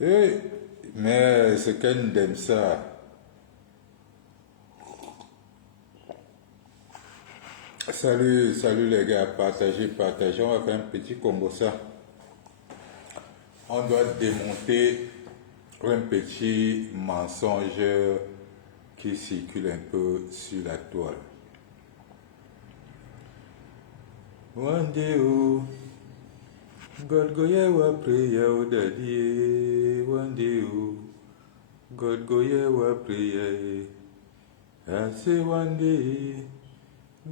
Hey, mais c'est qu'elle aime ça. Salut, salut les gars, partagez, partagez. On va faire un petit combo ça. On doit démonter un petit mensonge qui circule un peu sur la toile. One day, oh, God go ya wa prayer, oh daddy. One day, oh, God go ya wa prayer. I say one day,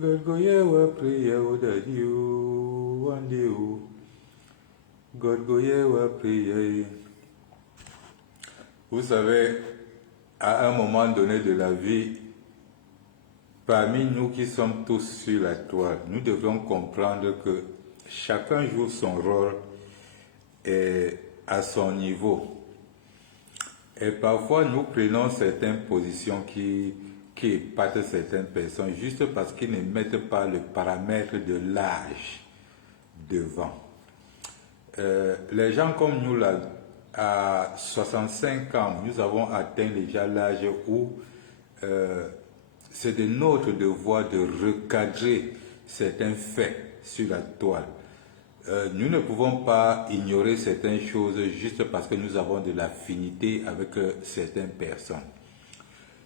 God go ya wa prayer, oh daddy. One day, oh, God go ya wa prayer. Vous savez, à un moment donné de la vie, parmi nous qui sommes tous sur la toile, nous devons comprendre que chacun joue son rôle et à son niveau. Et parfois, nous prenons certaines positions qui épatent certaines personnes juste parce qu'ils ne mettent pas le paramètre de l'âge devant. Les gens comme nous, là, à 65 ans, nous avons atteint déjà l'âge où c'est de notre devoir de recadrer certains faits sur la toile. Nous ne pouvons pas ignorer certaines choses juste parce que nous avons de l'affinité avec certaines personnes.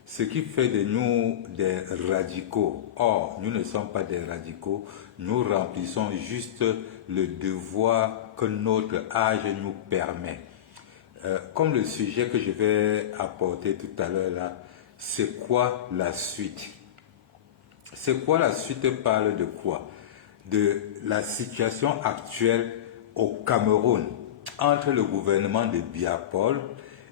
Ce qui fait de nous des radicaux. Or, nous ne sommes pas des radicaux, nous remplissons juste le devoir que notre âge nous permet. Comme le sujet que je vais apporter tout à l'heure là, c'est quoi la suite? C'est quoi la suite parle de quoi? De la situation actuelle au Cameroun entre le gouvernement de Biya Paul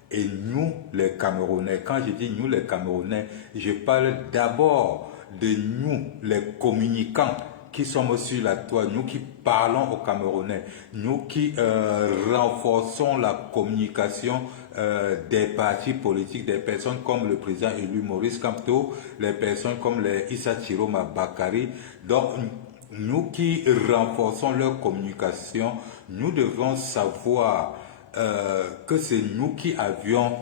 et nous les Camerounais. Quand je dis nous les Camerounais, je parle d'abord de nous les communicants qui sommes sur la toile, nous qui parlons aux Camerounais, nous qui renforçons la communication des partis politiques, des personnes comme le président élu Maurice Kamto, les personnes comme les Issa Chiroma Bakari. Donc, nous qui renforçons leur communication, nous devons savoir que c'est nous qui avions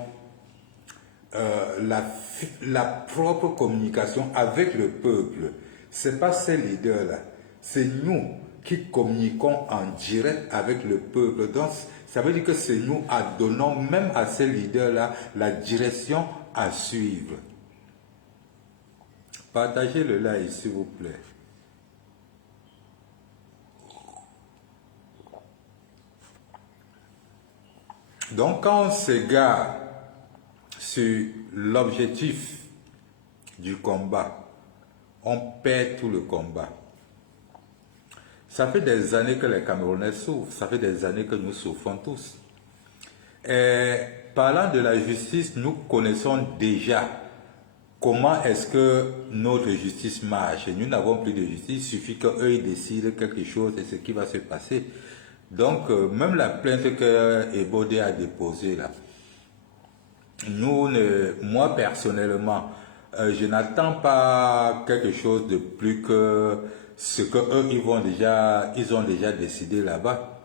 la propre communication avec le peuple. C'est pas ces leaders-là, c'est nous qui communiquons en direct avec le peuple. Donc, ça veut dire que c'est nous qui donnons même à ces leaders-là la direction à suivre. Partagez le live, s'il vous plaît. Donc, quand on s'égare sur l'objectif du combat, on perd tout le combat. Ça fait des années que les Camerounais souffrent, ça fait des années que nous souffrons tous. Et parlant de la justice, nous connaissons déjà comment est-ce que notre justice marche. Nous n'avons plus de justice, il suffit qu'eux ils décident quelque chose et ce qui va se passer. Donc, même la plainte que Ebode a déposée là, moi personnellement, je n'attends pas quelque chose de plus que ce que eux ils ont déjà décidé là-bas.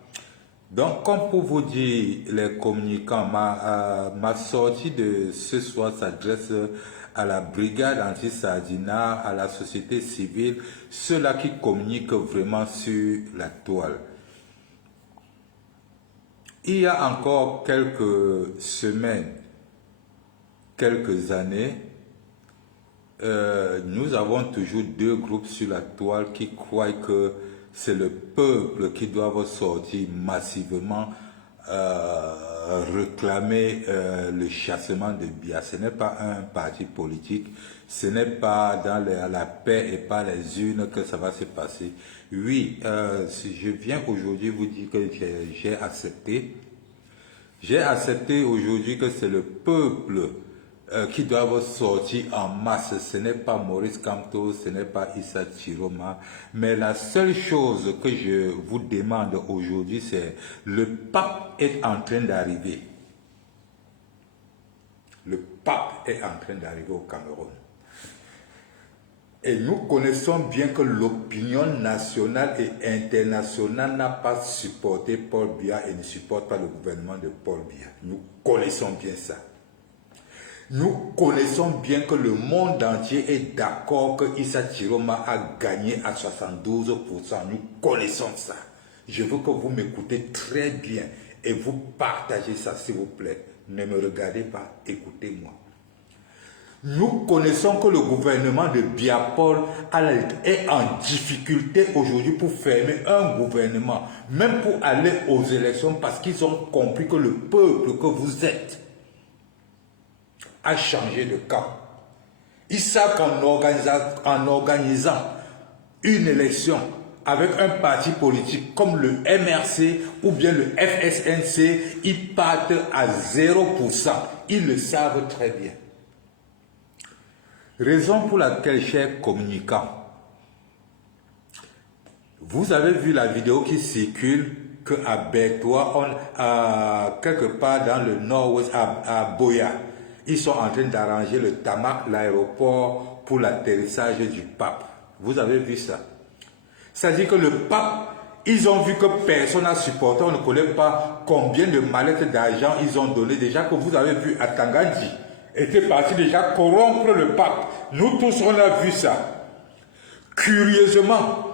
Donc, comme pour vous dire, les communicants, ma sortie de ce soir s'adresse à la brigade anti-Sardina, à la société civile, ceux-là qui communiquent vraiment sur la toile. Il y a encore quelques semaines, quelques années, nous avons toujours deux groupes sur la toile qui croient que c'est le peuple qui doit sortir massivement réclamer le chassement de Biya. Ce n'est pas un parti politique, ce n'est pas dans la paix et pas les urnes que ça va se passer. Oui, si je viens aujourd'hui vous dire que j'ai accepté. J'ai accepté aujourd'hui que c'est le peuple qui doivent sortir en masse. Ce n'est pas Maurice Kamto, ce n'est pas Issa Chiroma. Mais la seule chose que je vous demande aujourd'hui, c'est le pape est en train d'arriver. Le pape est en train d'arriver au Cameroun. Et nous connaissons bien que l'opinion nationale et internationale n'a pas supporté Paul Biya et ne supporte pas le gouvernement de Paul Biya. Nous connaissons bien ça. Nous connaissons bien que le monde entier est d'accord que Issa Chiroma a gagné à 72%. Nous connaissons ça. Je veux que vous m'écoutez très bien et vous partagez ça, s'il vous plaît. Ne me regardez pas, écoutez-moi. Nous connaissons que le gouvernement de Biya Paul est en difficulté aujourd'hui pour fermer un gouvernement, même pour aller aux élections, parce qu'ils ont compris que le peuple que vous êtes a changé de camp. Ils savent qu'en organisant une élection avec un parti politique comme le MRC ou bien le FSNC, ils partent à 0%. Ils le savent très bien. Raison pour laquelle, chers communicants, vous avez vu la vidéo qui circule qu'à Bertois, quelque part dans le nord-ouest, à Boya, ils sont en train d'arranger le tarmac, l'aéroport pour l'atterrissage du pape. Vous avez vu ça? C'est-à-dire que le pape, ils ont vu que personne n'a supporté, on ne connaît pas combien de mallettes d'argent ils ont donné. Déjà que vous avez vu à Tangandji, était parti déjà corrompre le pape. Nous tous, on a vu ça. Curieusement,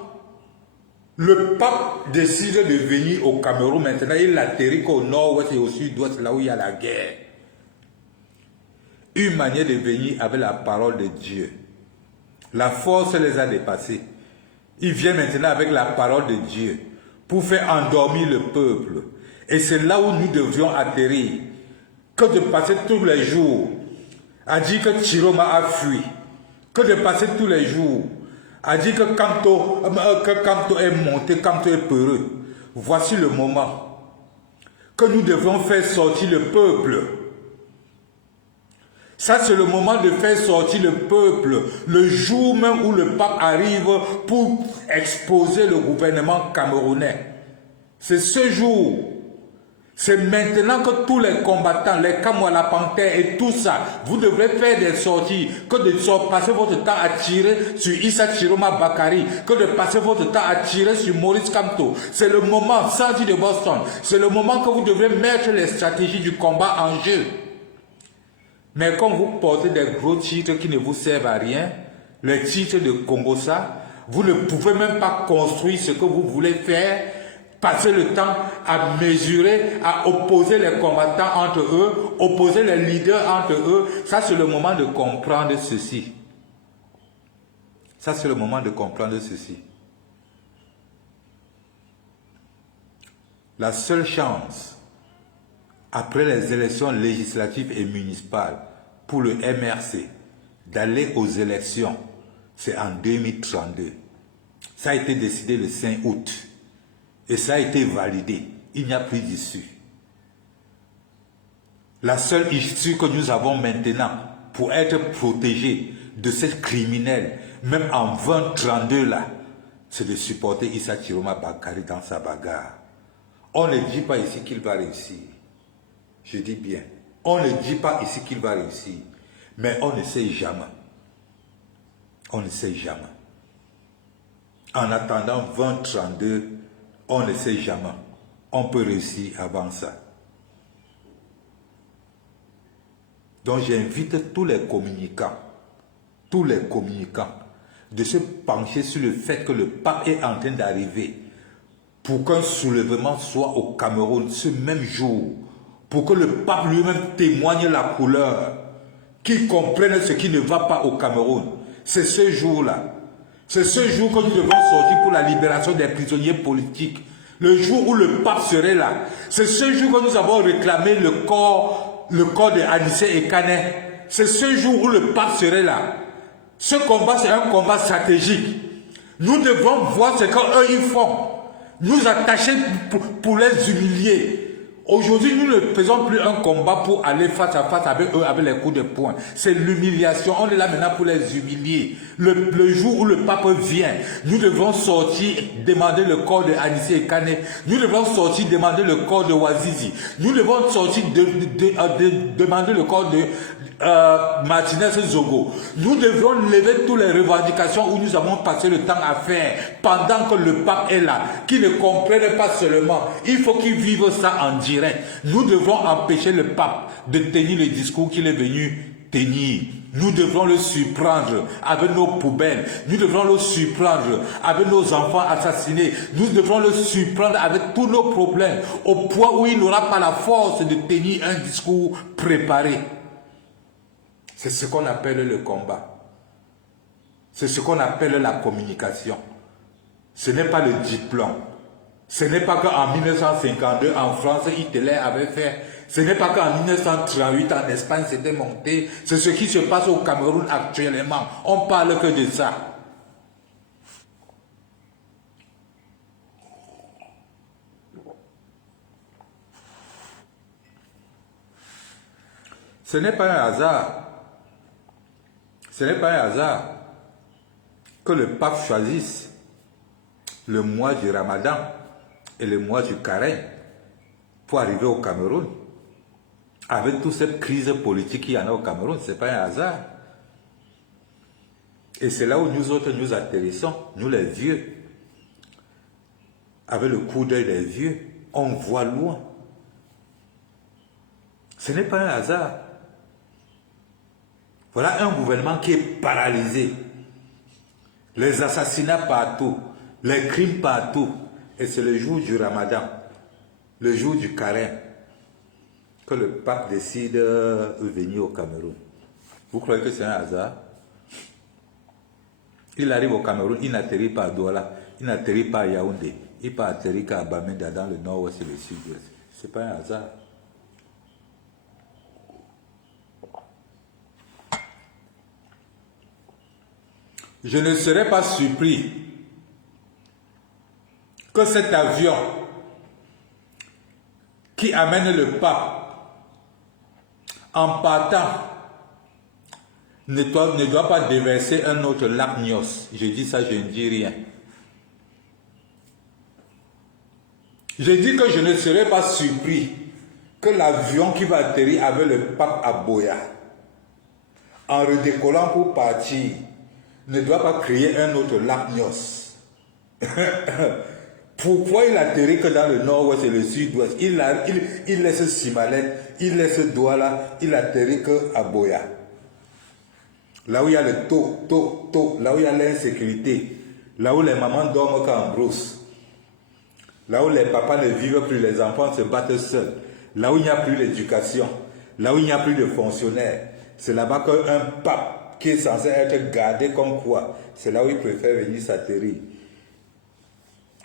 le pape décide de venir au Cameroun. Maintenant, il atterrit qu'au nord-ouest et au sud-ouest, là où il y a la guerre. Une manière de venir avec la parole de Dieu. La force les a dépassés. Il vient maintenant avec la parole de Dieu pour faire endormir le peuple. Et c'est là où nous devrions atterrir. Que de passer tous les jours à dire que Chiroma a fui. Que de passer tous les jours à dire que Kamto est monté, Kamto est peureux. Voici le moment que nous devons faire sortir le peuple. Ça, c'est le moment de faire sortir le peuple. Le jour même où le pape arrive pour exposer le gouvernement camerounais. C'est ce jour. C'est maintenant que tous les combattants, les Kamois, la Panthère et tout ça, vous devrez faire des sorties, que de passer votre temps à tirer sur Issa Chiroma Bakari, que de passer votre temps à tirer sur Maurice Kamto. C'est le moment, Sandy de Boston, c'est le moment que vous devrez mettre les stratégies du combat en jeu. Mais comme vous portez des gros titres qui ne vous servent à rien, les titres de Congossa, vous ne pouvez même pas construire ce que vous voulez faire, passer le temps à mesurer, à opposer les combattants entre eux, opposer les leaders entre eux. Ça, c'est le moment de comprendre ceci. Ça, c'est le moment de comprendre ceci. La seule chance, après les élections législatives et municipales, pour le MRC, d'aller aux élections, c'est en 2032. Ça a été décidé le 5 août. Et ça a été validé. Il n'y a plus d'issue. La seule issue que nous avons maintenant pour être protégés de cette criminelle, même en 2032 là, c'est de supporter Issa Chiroma Bakari dans sa bagarre. On ne dit pas ici qu'il va réussir. Je dis bien, on ne dit pas ici qu'il va réussir. Mais on ne sait jamais. On ne sait jamais. En attendant 2032, on ne sait jamais. on peut réussir avant ça. Donc j'invite tous les communicants, de se pencher sur le fait que le pape est en train d'arriver pour qu'un soulèvement soit au Cameroun ce même jour, pour que le pape lui-même témoigne la couleur, qu'il comprenne ce qui ne va pas au Cameroun. C'est ce jour-là. C'est ce jour que nous devons sortir pour la libération des prisonniers politiques. Le jour où le pape serait là. C'est ce jour que nous avons réclamé le corps de Anissé et Canet. C'est ce jour où le pape serait là. Ce combat, c'est un combat stratégique. Nous devons voir ce qu'eux ils font. Nous attacher pour les humilier. Aujourd'hui, nous ne faisons plus un combat pour aller face à face avec eux, avec les coups de poing. C'est l'humiliation. On est là maintenant pour les humilier. Le jour où le pape vient, nous devons sortir, demander le corps de Anissé et Kane. Nous devons sortir, demander le corps de Wazizi. Nous devons sortir, demander le corps de Martinez Zogo. Nous devons lever toutes les revendications où nous avons passé le temps à faire pendant que le pape est là, qui ne comprenne pas seulement. Il faut qu'il vive ça en direct. Nous devons empêcher le pape de tenir le discours qu'il est venu tenir. Nous devons le surprendre avec nos poubelles. Nous devons le surprendre avec nos enfants assassinés. Nous devons le surprendre avec tous nos problèmes, au point où il n'aura pas la force de tenir un discours préparé. C'est ce qu'on appelle le combat. C'est ce qu'on appelle la communication. Ce n'est pas le diplôme. Ce n'est pas qu'en 1952, en France, Hitler avait fait. Ce n'est pas qu'en 1938, en Espagne, c'était monté. C'est ce qui se passe au Cameroun actuellement. On parle que de ça. Ce n'est pas un hasard. Ce n'est pas un hasard que le pape choisisse le mois du Ramadan et le mois du Carême pour arriver au Cameroun. Avec toute cette crise politique qu'il y en a au Cameroun, ce n'est pas un hasard. Et c'est là où nous autres, nous atterrissons, nous les vieux. Avec le coup d'œil des vieux, on voit loin. Ce n'est pas un hasard. Voilà un gouvernement qui est paralysé. Les assassinats partout, les crimes partout. Et c'est le jour du Ramadan, le jour du Carême, que le pape décide de venir au Cameroun. Vous croyez que c'est un hasard? Il arrive au Cameroun, il n'atterrit pas à Douala, il n'atterrit pas à Yaoundé, il peut atterrir qu'à Bamenda dans le nord-ouest et le sud-ouest. Ce n'est pas un hasard. Je ne serais pas surpris que cet avion qui amène le pape en partant ne doit pas déverser un autre lac Nyos. Je dis ça, je ne dis rien. Je dis que je ne serais pas surpris que l'avion qui va atterrir avec le pape à Boya, en redécollant pour partir, ne doit pas créer un autre lac Nyos. Pourquoi il atterrit que dans le nord-ouest et le sud-ouest? Il laisse Simalette, il laisse Douala, il atterrit que à Boya. Là où il y a le taux, là où il y a l'insécurité, là où les mamans dorment qu'en brousse, là où les papas ne vivent plus, les enfants se battent seuls, là où il n'y a plus d'éducation, là où il n'y a plus de fonctionnaires. C'est là-bas qu'un pape qui est censé être gardé comme quoi, c'est là où il préfère venir s'atterrir.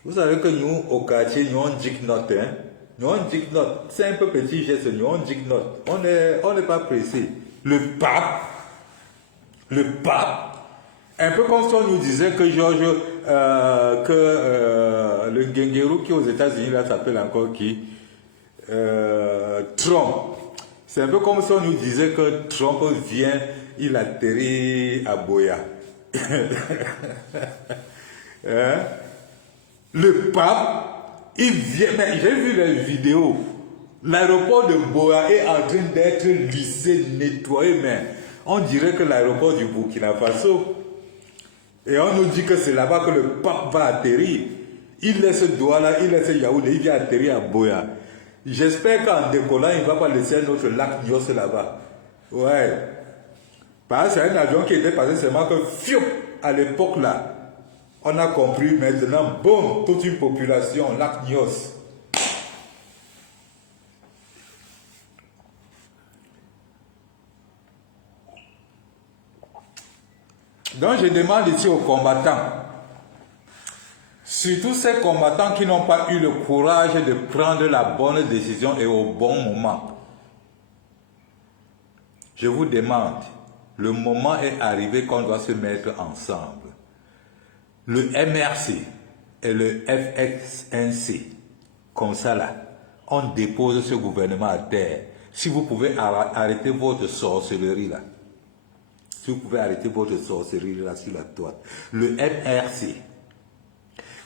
Vous savez que nous, au quartier, nous on dit note, hein? Nous on dit note. C'est un peu petit geste, nous on dit note. On n'est pas pressé. Le pape, un peu comme si on nous disait que le Ngengeru qui est aux États-Unis, là, s'appelle encore qui? Trump. C'est un peu comme si on nous disait que Trump vient, il atterrit à Boya. Hein? Le pape, il vient, mais j'ai vu les vidéos. L'aéroport de Boya est en train d'être lissé, nettoyé, mais on dirait que l'aéroport du Burkina Faso. Et on nous dit que c'est là-bas que le pape va atterrir. Il laisse Douala, il laisse Yaoundé, il vient atterrir à Boya. J'espère qu'en décollant, il ne va pas laisser un autre lac Nios là-bas. Ouais. Parce que c'est un avion qui était passé seulement que, fiou, à l'époque là, on a compris maintenant, boum, toute une population, lac Nios. Donc je demande ici aux combattants, surtout ces combattants qui n'ont pas eu le courage de prendre la bonne décision et au bon moment. Je vous demande, le moment est arrivé qu'on doit se mettre ensemble. Le MRC et le FXNC, comme ça là, on dépose ce gouvernement à terre. Si vous pouvez arrêter votre sorcellerie là, si vous pouvez arrêter votre sorcellerie là sur la toile. Le MRC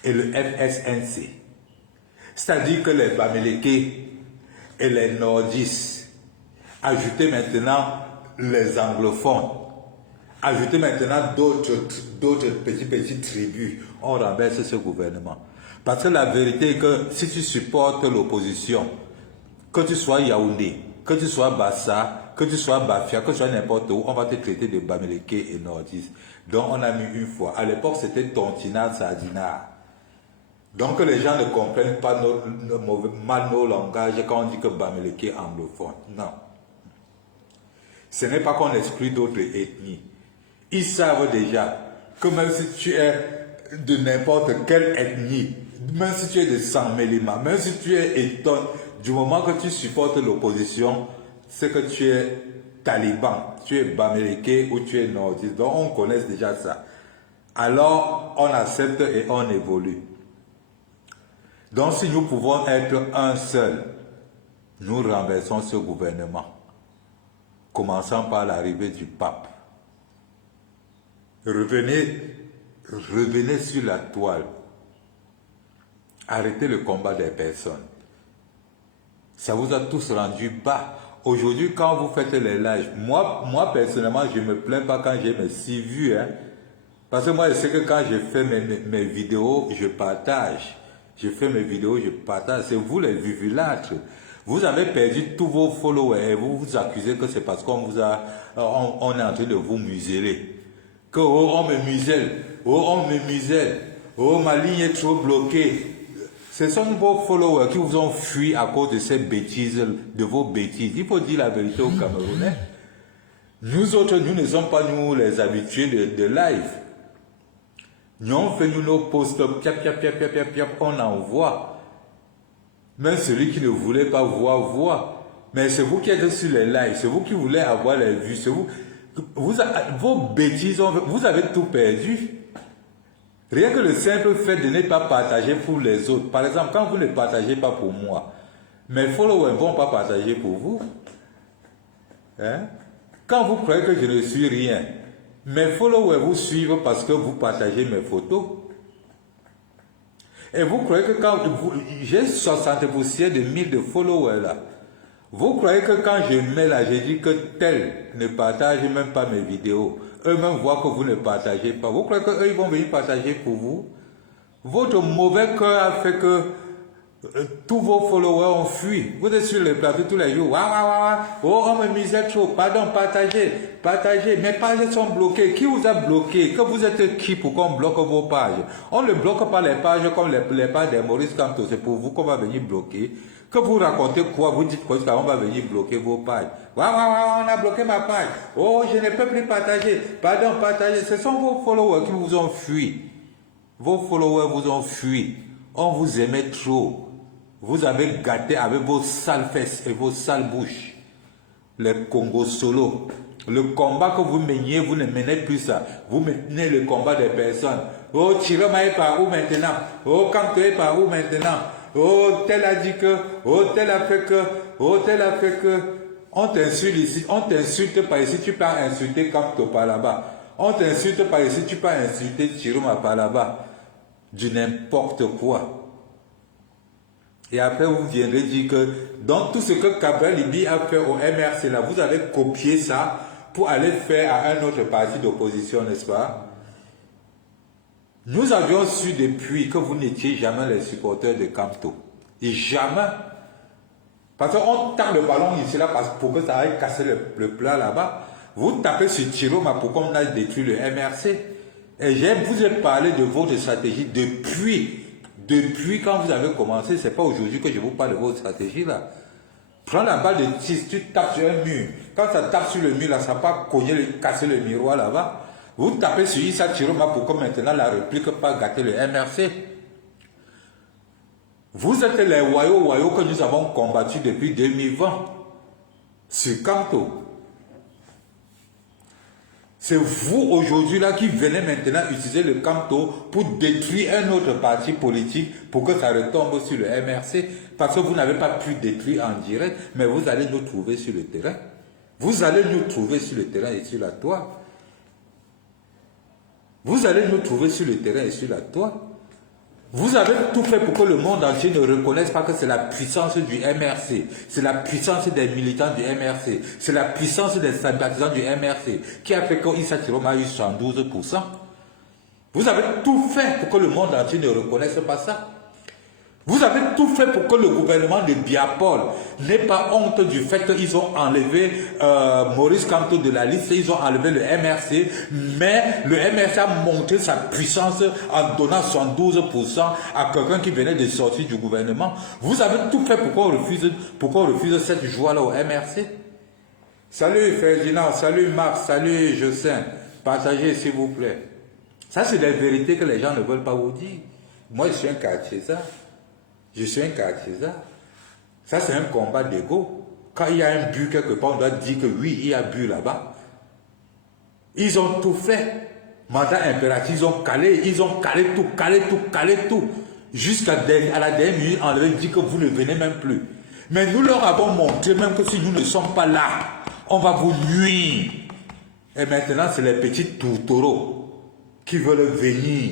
et le FSNC, c'est-à-dire que les Bamileke et les Nordistes, ajoutez maintenant les anglophones, ajoutez maintenant d'autres petites tribus, on renverse ce gouvernement. Parce que la vérité est que si tu supportes l'opposition, que tu sois Yaoundé, que tu sois Bassa, que tu sois Bafia, que tu sois n'importe où, on va te traiter de Bamileke et Nordistes. Donc on a mis une fois. À l'époque, c'était Tontina Sardina. Donc les gens ne comprennent pas mal nos langages quand on dit que Bamileke est anglophone. Non. Ce n'est pas qu'on exclut d'autres ethnies. Ils savent déjà que même si tu es de n'importe quelle ethnie, même si tu es de Sanmelima, même si tu es Eton, du moment que tu supportes l'opposition, c'est que tu es taliban, tu es Bamileke ou tu es nordiste. Donc on connaît déjà ça. Alors on accepte et on évolue. Donc si nous pouvons être un seul, nous renversons ce gouvernement. Commençant par l'arrivée du pape. Revenez sur la toile. Arrêtez le combat des personnes. Ça vous a tous rendu bas. Aujourd'hui, quand vous faites les lives, moi personnellement, je ne me plains pas quand j'ai mes 6 vues. Hein. Parce que moi, je sais que quand je fais mes vidéos, je partage. Je fais mes vidéos, je partage. C'est vous les vivulâtres. Vous avez perdu tous vos followers et vous vous accusez que c'est parce qu'on vous a, on est en train de vous museler. Que oh, on me muselle, oh on me muselle, oh ma ligne est trop bloquée. Ce sont vos followers qui vous ont fui à cause de ces bêtises, de vos bêtises. Il faut dire la vérité aux Camerounais. Nous autres, nous ne sommes pas nous les habitués de live. Nous on fait nous nos posts, on envoie. Même celui qui ne voulait pas voir, voit. Mais c'est vous qui êtes sur les lives, c'est vous qui voulez avoir les vues, c'est vous. Vos bêtises, vous avez tout perdu. Rien que le simple fait de ne pas partager pour les autres. Par exemple, quand vous ne partagez pas pour moi, mes followers ne vont pas partager pour vous. Hein? Quand vous croyez que je ne suis rien, mes followers vous suivent parce que vous partagez mes photos. Et vous croyez que quand j'ai 60% de 1000 de followers là, vous croyez que quand je mets là, je dis que tel ne partage même pas mes vidéos, eux-mêmes voient que vous ne partagez pas. Vous croyez qu'eux ils vont venir partager pour vous? Votre mauvais cœur a fait que tous vos followers ont fui. Vous êtes sur les plateaux tous les jours. Oh, on me misait trop. Pardon, partagez. Mes pages sont bloquées. Qui vous a bloqué? Que vous êtes qui pour qu'on bloque vos pages? On ne bloque pas les pages comme les pages des Maurice Kamto. C'est pour vous qu'on va venir bloquer. Que vous racontez quoi? Vous dites quoi? On va venir bloquer vos pages. On a bloqué ma page. Oh, je ne peux plus partager. Pardon, partagez. Ce sont vos followers qui vous ont fui. Vos followers vous ont fui. On vous aimait trop. Vous avez gâté avec vos sales fesses et vos sales bouches. Les Congo solo. Le combat que vous meniez, vous ne menez plus ça. Vous menez le combat des personnes. Oh, Chiroma est par où maintenant? Oh, Kanto est par où maintenant? Oh, tel a dit que. Oh, tel a fait que. Oh, tel a fait que. On t'insulte ici. On t'insulte par ici. Tu peux insulter Kanto par là-bas. On t'insulte par ici. Tu peux insulter Chiroma par là-bas. Du n'importe quoi. Et après, vous viendrez dire que dans tout ce que Kabel Libi a fait au MRC, là, vous avez copié ça pour aller faire à un autre parti d'opposition, n'est-ce pas? Nous avions su depuis que vous n'étiez jamais les supporters de Camto. Et jamais. Parce qu'on tape le ballon ici là pour que ça aille casser le plat là-bas. Vous tapez sur Chiroma pour qu'on aille détruire le MRC. Et je vous ai parlé de votre stratégie depuis quand vous avez commencé. C'est pas aujourd'hui que je vous parle de votre stratégie là. Prends la balle de 6, tu tapes sur un mur. Quand ça tape sur le mur là, ça va pas casser le miroir là-bas. Vous tapez sur Issa Chiroma pour que maintenant la réplique pas gâter le MRC. Vous êtes les voyous que nous avons combattus depuis 2020 sur Camto. C'est vous aujourd'hui là qui venez maintenant utiliser le Camto pour détruire un autre parti politique pour que ça retombe sur le MRC. Parce que vous n'avez pas pu détruire en direct, mais vous allez nous trouver sur le terrain. Vous allez nous trouver sur le terrain et sur la toile. Vous allez nous trouver sur le terrain et sur la toile. Vous avez tout fait pour que le monde entier ne reconnaisse pas que c'est la puissance du MRC, c'est la puissance des militants du MRC, c'est la puissance des sympathisants du MRC qui a fait qu'Issa Chiroma a eu 112%. Vous avez tout fait pour que le monde entier ne reconnaisse pas ça. Vous avez tout fait pour que le gouvernement de Biapol n'ait pas honte du fait qu'ils ont enlevé Maurice Kamto de la liste, ils ont enlevé le MRC, mais le MRC a montré sa puissance en donnant 112% à quelqu'un qui venait de sortir du gouvernement. Vous avez tout fait pour qu'on refuse cette joie-là au MRC. Salut Ferdinand, salut Marc, salut Jocelyn. Partagez s'il vous plaît. Ça c'est des vérités que les gens ne veulent pas vous dire. Moi je suis un quartier ça. Je suis un cartésien. Ça, c'est un combat d'ego. Quand il y a un but quelque part, on doit dire que oui, il y a but là-bas. Ils ont tout fait. Mandat impératif, ils ont calé tout. Jusqu'à la dernière minute, on leur dit que vous ne venez même plus. Mais nous leur avons montré même que si nous ne sommes pas là, on va vous nuire. Et maintenant, c'est les petits tourtereaux qui veulent venir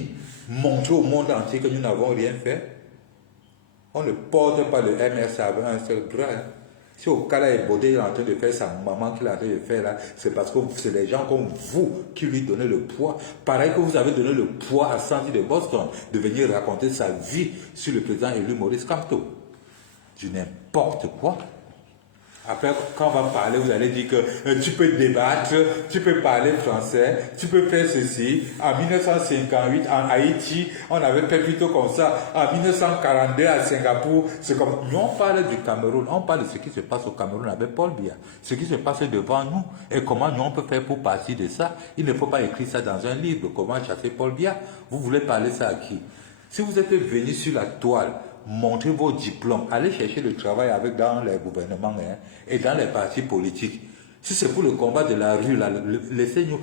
montrer au monde entier que nous n'avons rien fait. On ne porte pas le MRC avec un seul bras. Hein. Si au cas là, Bodé est en train de faire sa maman qu'il est en train de faire là, c'est parce que c'est les gens comme vous qui lui donnez le poids. Pareil que vous avez donné le poids à Sandy de Boston de venir raconter sa vie sur le président élu Maurice Kamto. Du n'importe quoi. Après, quand on va parler, vous allez dire que tu peux débattre, tu peux parler français, tu peux faire ceci. En 1958, en Haïti, on avait fait plutôt comme ça. En 1942, à Singapour, c'est comme... Nous, on parle du Cameroun, on parle de ce qui se passe au Cameroun avec Paul Biya. Ce qui se passe devant nous et comment nous, on peut faire pour partir de ça. Il ne faut pas écrire ça dans un livre, comment chasser Paul Biya. Vous voulez parler ça à qui? Si vous êtes venu sur la toile, montrez vos diplômes, allez chercher le travail dans les gouvernements et dans les partis politiques. Si c'est pour le combat de la rue, laissez-nous,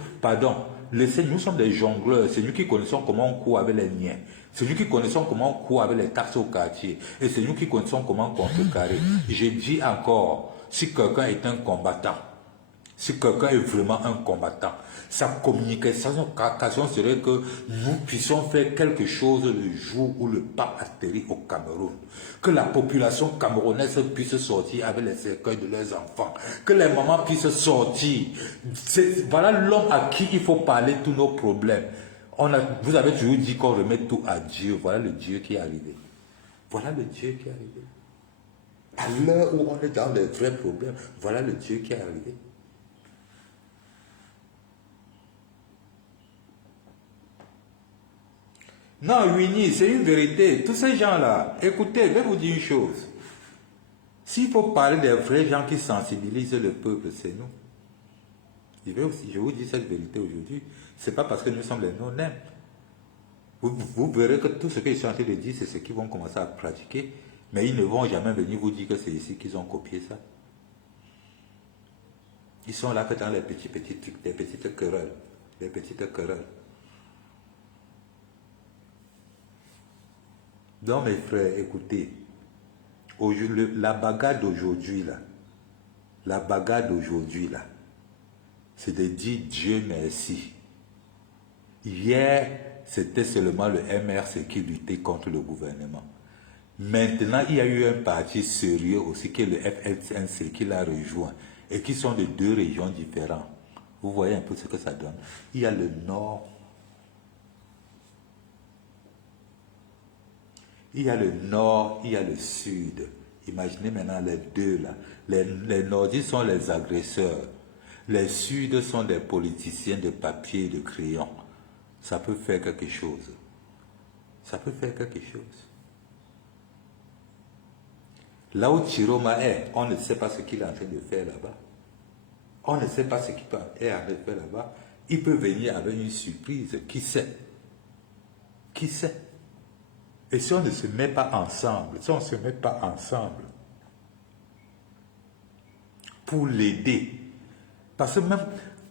nous sommes des jongleurs, c'est nous qui connaissons comment on court avec les niais, c'est nous qui connaissons comment on court avec les taxes au quartier, et c'est nous qui connaissons comment on contrecarrer. Je dis encore, si quelqu'un est un combattant, si quelqu'un est vraiment un combattant, sa communication serait que nous puissions faire quelque chose le jour où le pape atterrit au Cameroun. Que la population camerounaise puisse sortir avec les cercueils de leurs enfants. Que les mamans puissent sortir. Voilà l'homme à qui il faut parler tous nos problèmes. Vous avez toujours dit qu'on remet tout à Dieu. Voilà le Dieu qui est arrivé. Voilà le Dieu qui est arrivé. À l'heure où on est dans les vrais problèmes, voilà le Dieu qui est arrivé. Non, Winnie, c'est une vérité. Tous ces gens-là, écoutez, je vais vous dire une chose. S'il faut parler des vrais gens qui sensibilisent le peuple, c'est nous. Je vous dis cette vérité aujourd'hui. Ce n'est pas parce que nous sommes les non-nèmes. Vous verrez que tout ce qu'ils sont en train de dire, c'est ce qu'ils vont commencer à pratiquer. Mais ils ne vont jamais venir vous dire que c'est ici qu'ils ont copié ça. Ils sont là que dans les petits trucs, des petites querelles. Des petites querelles. Donc mes frères, écoutez, la bagarre d'aujourd'hui là, c'est de dire Dieu merci. Hier, c'était seulement le MRC qui luttait contre le gouvernement. Maintenant, il y a eu un parti sérieux aussi qui est le FNC qui l'a rejoint et qui sont de deux régions différentes. Vous voyez un peu ce que ça donne. Il y a le nord Il y a le nord, il y a le sud. Imaginez maintenant les deux là. Les nordistes sont les agresseurs. Les suds sont des politiciens de papier et de crayon. Ça peut faire quelque chose. Ça peut faire quelque chose. Là où Chiroma est, on ne sait pas ce qu'il est en train de faire là-bas. On ne sait pas ce qu'il est en train de faire là-bas. Il peut venir avec une surprise. Qui sait? Qui sait? Et si on ne se met pas ensemble, si on ne se met pas ensemble pour l'aider, parce que même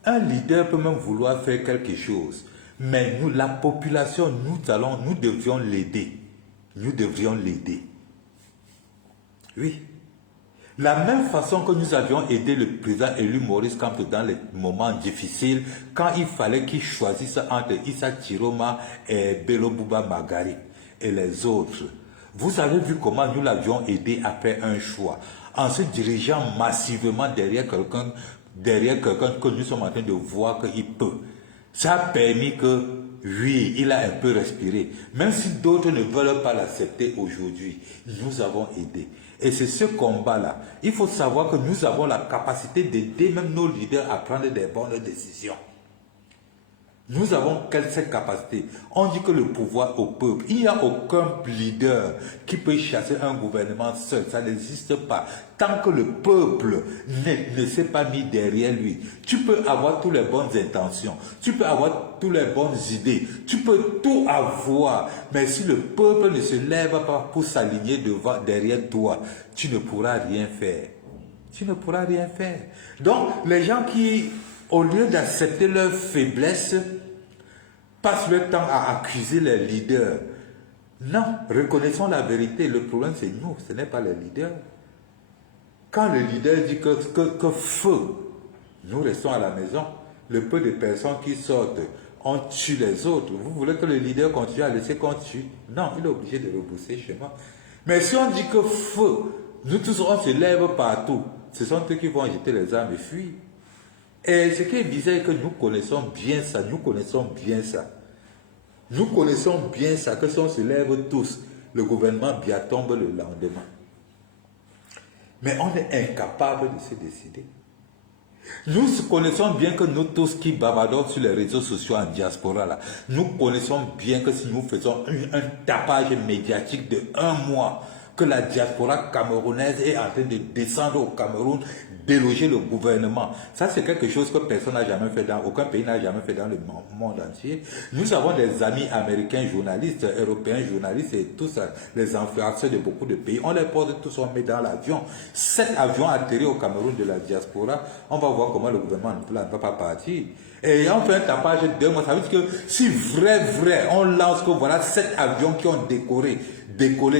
un leader peut même vouloir faire quelque chose, mais nous, la population, nous devrions l'aider. Nous devrions l'aider. Oui. La même façon que nous avions aidé le président élu Maurice Kamto dans les moments difficiles, quand il fallait qu'il choisisse entre Issa Chiroma et Bello Bouba Magari et les autres. Vous avez vu comment nous l'avions aidé à faire un choix, en se dirigeant massivement derrière quelqu'un que nous sommes en train de voir qu'il peut. Ça a permis que, oui, il a un peu respiré. Même si d'autres ne veulent pas l'accepter aujourd'hui, nous avons aidé. Et c'est ce combat-là. Il faut savoir que nous avons la capacité d'aider même nos leaders à prendre des bonnes décisions. Nous avons cette capacité. On dit que le pouvoir au peuple. Il n'y a aucun leader qui peut chasser un gouvernement seul. Ça n'existe pas. Tant que le peuple ne s'est pas mis derrière lui. Tu peux avoir toutes les bonnes intentions. Tu peux avoir toutes les bonnes idées. Tu peux tout avoir. Mais si le peuple ne se lève pas pour s'aligner derrière toi, tu ne pourras rien faire. Tu ne pourras rien faire. Donc, les gens qui, au lieu d'accepter leur faiblesse, passent leur temps à accuser les leaders. Non, reconnaissons la vérité. Le problème, c'est nous, ce n'est pas les leaders. Quand le leader dit que feu, nous restons à la maison, le peu de personnes qui sortent, on tue les autres. Vous voulez que le leader continue à laisser qu'on tue? Non, il est obligé de repousser chez moi. Mais si on dit que feu, nous tous, on se lève partout, ce sont eux qui vont jeter les armes et fuir. Et ce qui est bizarre, c'est que nous connaissons bien ça, nous connaissons bien ça. Nous connaissons bien ça, que si on se lève tous, le gouvernement bien tombe le lendemain. Mais on est incapable de se décider. Nous connaissons bien que nous tous qui bavardons sur les réseaux sociaux en diaspora, là, nous connaissons bien que si nous faisons un tapage médiatique de 1 mois, que la diaspora camerounaise est en train de descendre au Cameroun, déloger le gouvernement. Ça, c'est quelque chose que personne n'a jamais fait, aucun pays n'a jamais fait dans le monde entier. Nous avons des amis américains journalistes, européens journalistes et tous les influenceurs de beaucoup de pays. On les porte tous, on met dans l'avion. 7 avions atterris au Cameroun de la diaspora. On va voir comment le gouvernement ne va pas partir. Et on fait un tapage de 2 mois. Ça veut dire que si vrai, on lance que voilà 7 avions qui ont décollé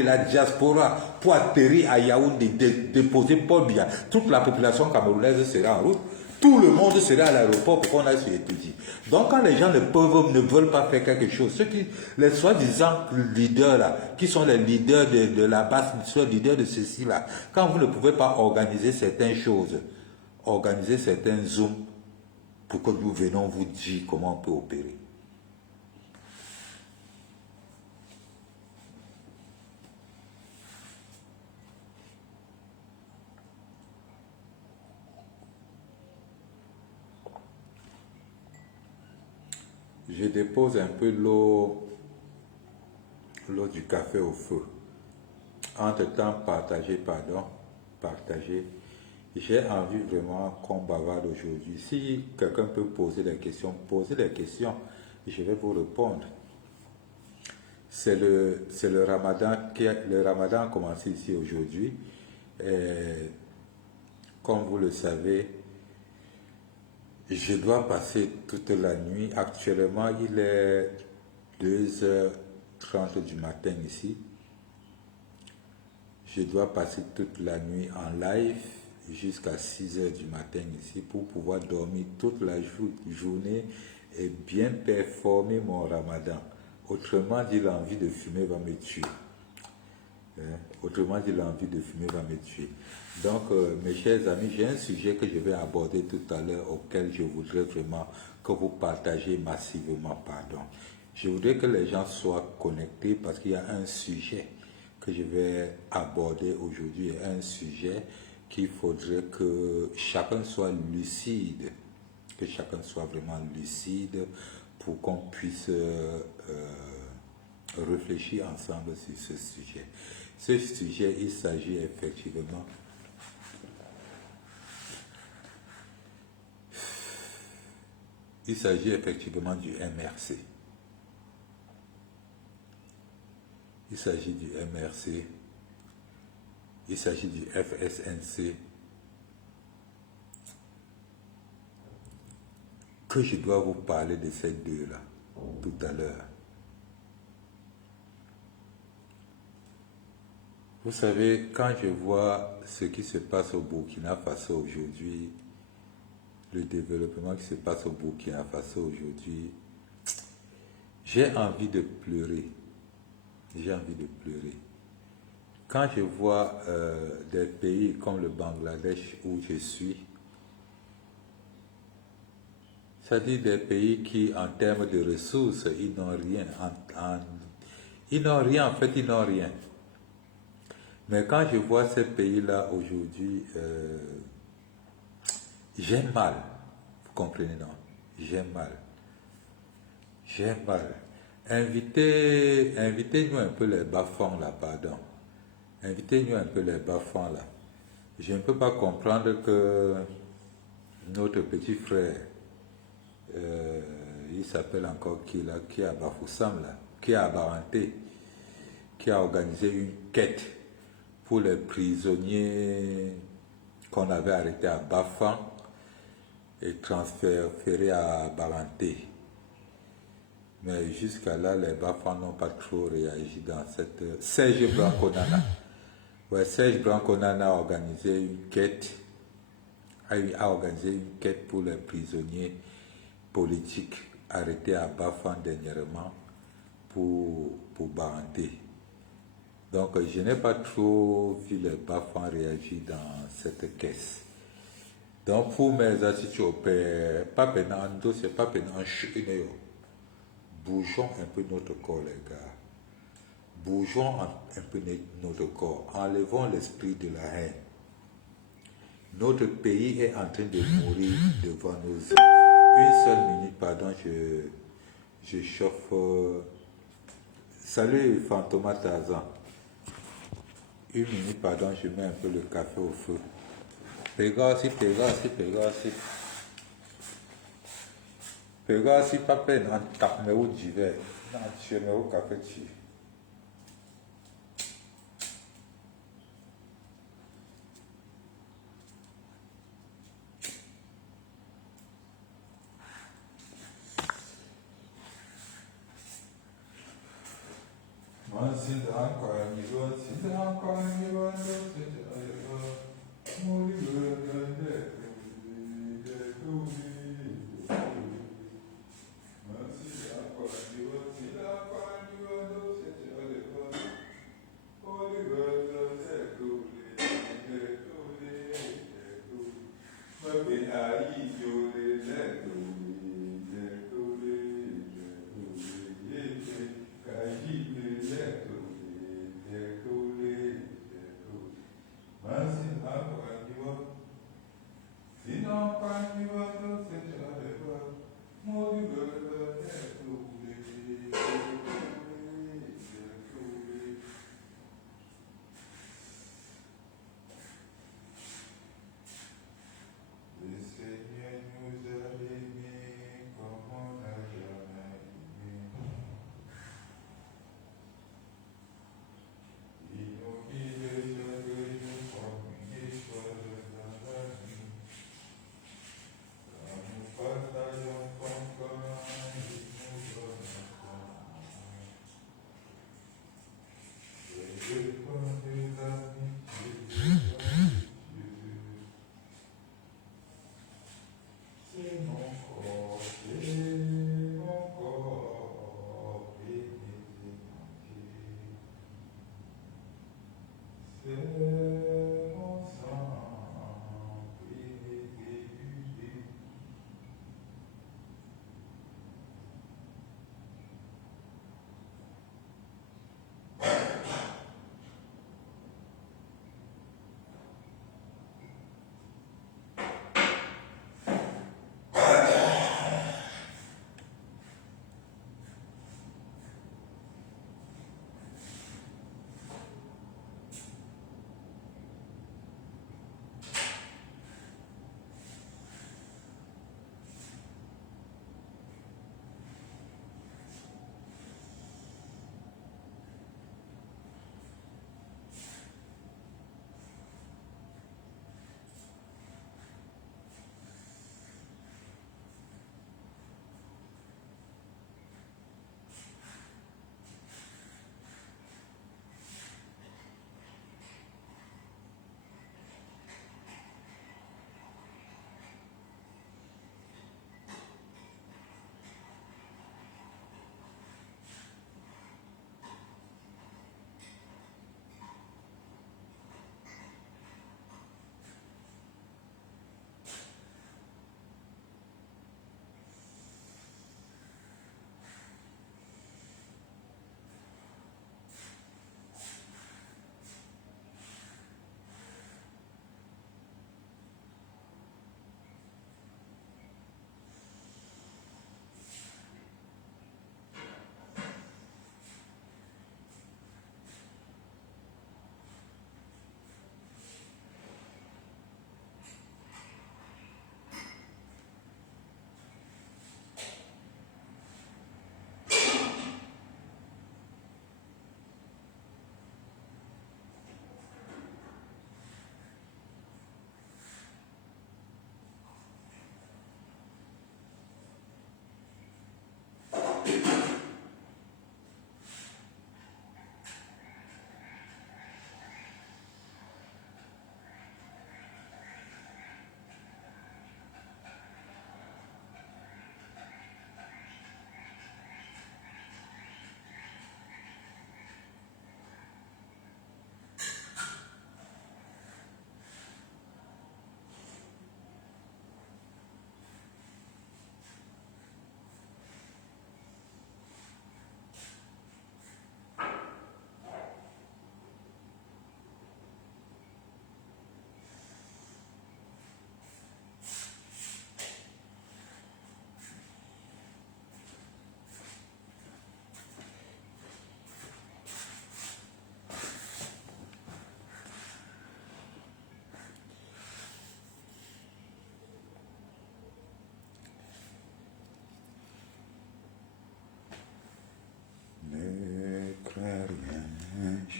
la diaspora pour atterrir à Yaoundé, déposer Paul Biya, toute la population camerounaise sera en route. Tout le monde sera à l'aéroport pour qu'on aille se étudier. Donc quand les gens ne veulent pas faire quelque chose, les soi-disant leaders là, qui sont les leaders de la base, les leaders de ceci là, quand vous ne pouvez pas organiser certaines choses, organiser certains zooms pour que nous venons vous dire comment on peut opérer. Je dépose un peu l'eau du café au feu. Entre-temps, partagez. J'ai envie vraiment qu'on bavarde aujourd'hui. Si quelqu'un peut poser des questions, posez des questions. Je vais vous répondre. C'est le Ramadan. Le Ramadan a commencé ici aujourd'hui. Comme vous le savez, je dois passer toute la nuit. Actuellement, il est 2h30 du matin ici. Je dois passer toute la nuit en live jusqu'à 6h du matin ici pour pouvoir dormir toute la journée et bien performer mon Ramadan. Autrement dit, l'envie de fumer va me tuer. Autrement dit, l'envie de fumer va me tuer. Donc, mes chers amis, j'ai un sujet que je vais aborder tout à l'heure auquel je voudrais vraiment que vous partagez massivement, Je voudrais que les gens soient connectés parce qu'il y a un sujet que je vais aborder aujourd'hui est un sujet qu'il faudrait que chacun soit lucide, que chacun soit vraiment lucide pour qu'on puisse réfléchir ensemble sur ce sujet. Ce sujet, il s'agit effectivement du MRC. Il s'agit du MRC, il s'agit du FSNC, que je dois vous parler de ces deux-là tout à l'heure. Vous savez, quand je vois ce qui se passe au Burkina Faso aujourd'hui, le développement qui se passe au Burkina Faso aujourd'hui, j'ai envie de pleurer. J'ai envie de pleurer. Quand je vois des pays comme le Bangladesh où je suis, c'est-à-dire des pays qui, en termes de ressources, ils n'ont rien. Ils n'ont rien, en fait, ils n'ont rien. Mais quand je vois ces pays-là aujourd'hui, j'ai mal. Vous comprenez, non? J'ai mal. J'ai mal. Invitez-nous un peu les bas-fonds là, pardon. Invitez-nous un peu les bas-fonds là. Je ne peux pas comprendre que notre petit frère, il s'appelle encore qui là, qui est à Bafoussam là, qui est à Baranté, qui a organisé une quête pour les prisonniers qu'on avait arrêtés à Bafan et transférés à Baranté. Mais jusqu'à là, les Bafans n'ont pas trop réagi dans cette... Serge Branconana. Ouais, Serge Branconana a organisé une quête, pour les prisonniers politiques arrêtés à Bafan dernièrement pour Baranté. Donc, je n'ai pas trop vu les Bafans réagir dans cette caisse. Donc, pour mes attitudes, pas pénant, c'est pas pénant, bougeons un peu notre corps, les gars. Bougeons un peu notre corps. Enlevons l'esprit de la haine. Notre pays est en train de mourir devant nos yeux. Une seule minute, pardon, je chauffe. Salut, Fantoma Tarzan. Une minute, pardon, je mets un peu le café au feu. Pegasi. Pegasi, pas peine, en tape, mais où j'y vais. Non, tu mets au café dessus.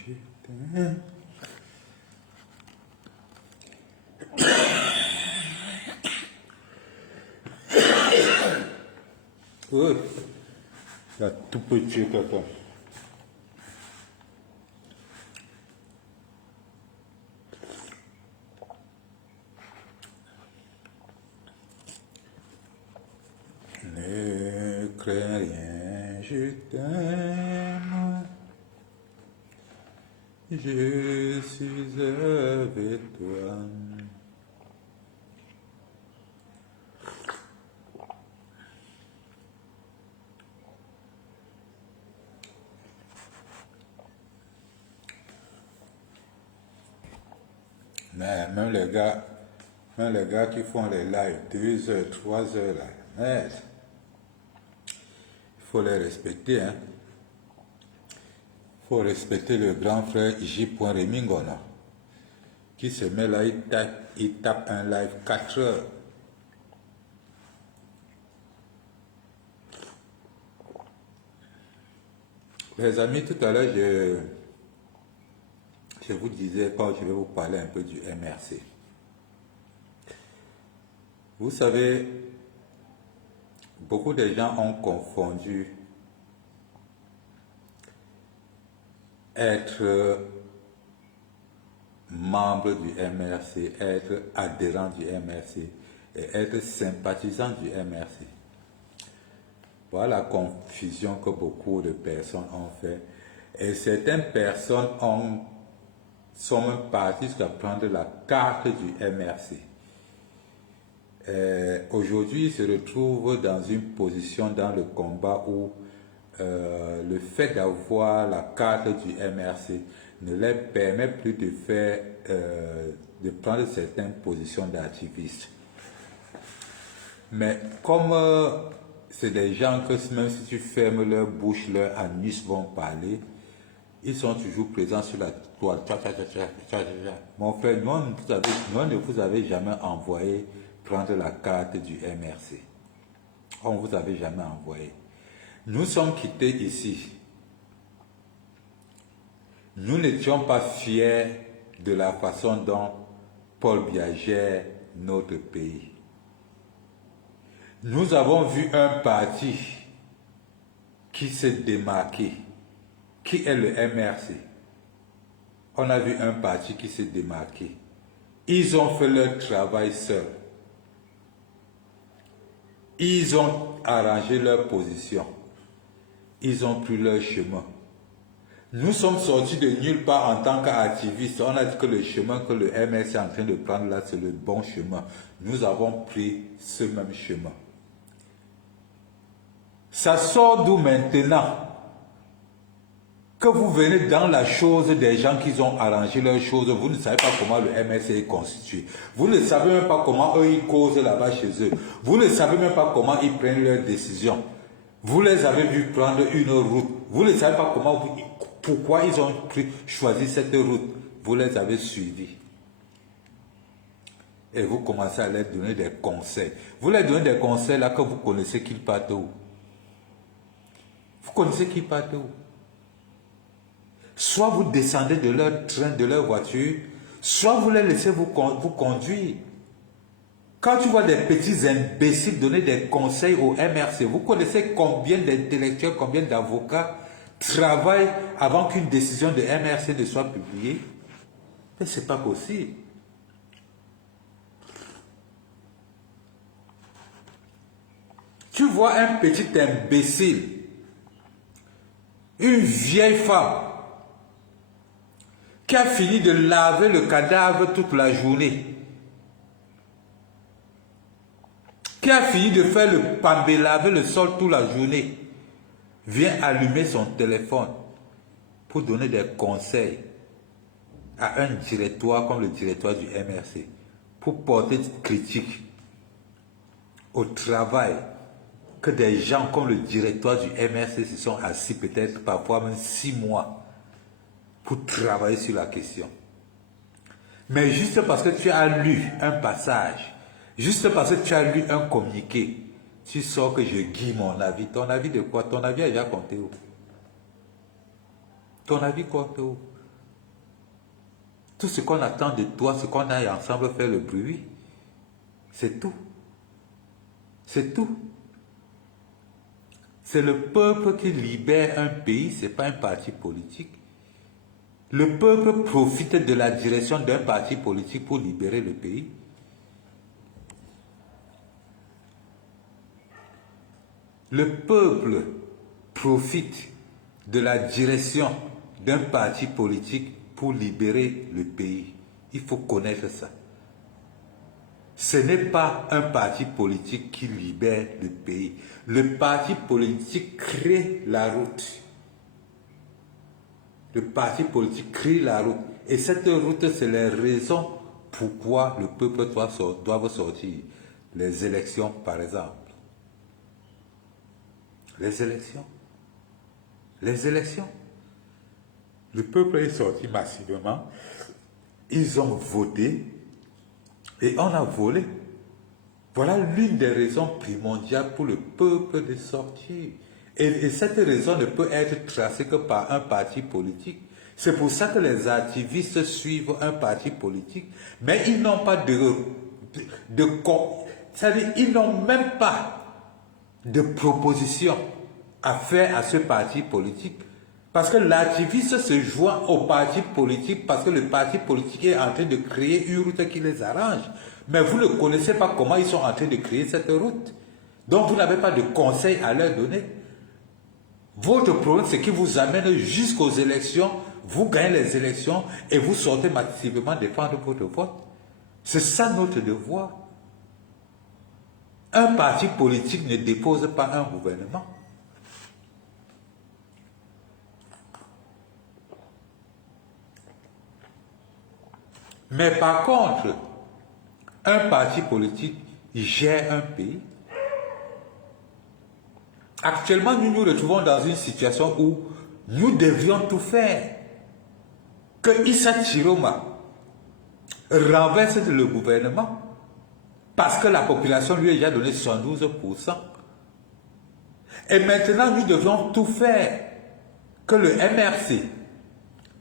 je t'aime. Oui, il y a tout petit caca. Ne crains rien, je t'aime. Je suis avec toi. Mais même les gars qui font les lives 2 heures, 3 heures là, merde, il faut les respecter, hein. Il faut respecter le grand frère J. Remingona, qui se met là, il tape un live 4 heures. Les amis, tout à l'heure, je vous disais, quand je vais vous parler un peu du MRC. Vous savez, beaucoup de gens ont confondu être membre du MRC, être adhérent du MRC et être sympathisant du MRC. Voilà la confusion que beaucoup de personnes ont fait. Et certaines personnes sont même parties jusqu'à prendre la carte du MRC. Aujourd'hui, ils se retrouvent dans une position dans le combat où le fait d'avoir la carte du MRC ne leur permet plus de faire, de prendre certaines positions d'activistes. Mais comme c'est des gens que même si tu fermes leur bouche, leur anus vont parler, ils sont toujours présents sur la toile. Mon frère, nous ne vous avez jamais envoyé prendre la carte du MRC. On ne vous avait jamais envoyé. Nous sommes quittés ici. Nous n'étions pas fiers de la façon dont Paul Biya gère notre pays. Nous avons vu un parti qui s'est démarqué, qui est le MRC. On a vu un parti qui s'est démarqué. Ils ont fait leur travail seuls. Ils ont arrangé leur position. Ils ont pris leur chemin. Nous sommes sortis de nulle part en tant qu'activistes. On a dit que le chemin que le MRC est en train de prendre là, c'est le bon chemin. Nous avons pris ce même chemin. Ça sort d'où maintenant que vous venez dans la chose des gens qui ont arrangé leurs choses, vous ne savez pas comment le MRC est constitué. Vous ne savez même pas comment eux ils causent là-bas chez eux. Vous ne savez même pas comment ils prennent leurs décisions. Vous les avez vus prendre une route. Vous ne savez pas pourquoi ils ont choisi cette route. Vous les avez suivis. Et vous commencez à leur donner des conseils. Vous leur donnez des conseils là que vous connaissez qu'ils partent où. Vous connaissez qu'ils partent où. Soit vous descendez de leur train, de leur voiture, soit vous les laissez vous conduire. Quand tu vois des petits imbéciles donner des conseils au MRC, vous connaissez combien d'intellectuels, combien d'avocats travaillent avant qu'une décision de MRC ne soit publiée? Mais ce n'est pas possible. Tu vois un petit imbécile, une vieille femme, qui a fini de laver le cadavre toute la journée, qui a fini de faire le pambé, laver le sol toute la journée, vient allumer son téléphone pour donner des conseils à un directoire comme le directoire du MRC, pour porter critique au travail que des gens comme le directoire du MRC se sont assis peut-être parfois même 6 mois pour travailler sur la question. Mais juste parce que tu as lu un passage, juste parce que tu as lu un communiqué, tu sors que je guide mon avis. Ton avis de quoi? Ton avis a déjà compté où? Ton avis compte où? Tout ce qu'on attend de toi, c'est qu'on aille ensemble faire le bruit. C'est tout. C'est tout. C'est le peuple qui libère un pays, ce n'est pas un parti politique. Le peuple profite de la direction d'un parti politique pour libérer le pays. Le peuple profite de la direction d'un parti politique pour libérer le pays. Il faut connaître ça. Ce n'est pas un parti politique qui libère le pays. Le parti politique crée la route. Le parti politique crée la route. Et cette route, c'est les raisons pourquoi le peuple doit sortir. Les élections, par exemple. Les élections. Les élections. Le peuple est sorti massivement. Ils ont voté. Et on a volé. Voilà l'une des raisons primordiales pour le peuple de sortir. Et cette raison ne peut être tracée que par un parti politique. C'est pour ça que les activistes suivent un parti politique. Mais ils n'ont pas c'est-à-dire, ils n'ont même pas de proposition à faire à ce parti politique. Parce que l'activiste se joint au parti politique parce que le parti politique est en train de créer une route qui les arrange. Mais vous ne connaissez pas comment ils sont en train de créer cette route. Donc vous n'avez pas de conseils à leur donner. Votre problème, c'est qu'ils vous amènent jusqu'aux élections, vous gagnez les élections et vous sortez massivement défendre votre vote. C'est ça notre devoir. Un parti politique ne dépose pas un gouvernement. Mais par contre, un parti politique gère un pays. Actuellement, nous nous retrouvons dans une situation où nous devions tout faire. Que Issa Chiroma renverse le gouvernement parce que la population lui a déjà donné 112%. Et maintenant, nous devons tout faire que le MRC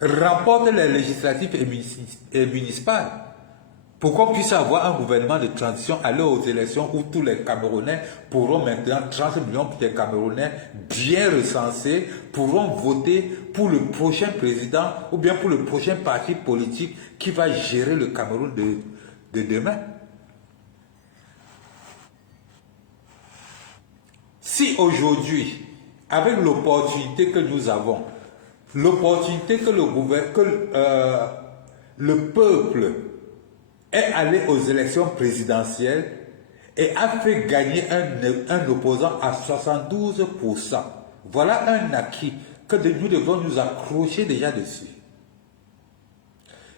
remporte les législatives et municipales pour qu'on puisse avoir un gouvernement de transition, aller aux élections où tous les Camerounais pourront maintenant, 30 millions de Camerounais bien recensés, pourront voter pour le prochain président ou bien pour le prochain parti politique qui va gérer le Cameroun de demain. Si aujourd'hui, avec l'opportunité que nous avons, l'opportunité que le peuple est allé aux élections présidentielles et a fait gagner un opposant à 72%. Voilà un acquis que nous devons nous accrocher déjà dessus.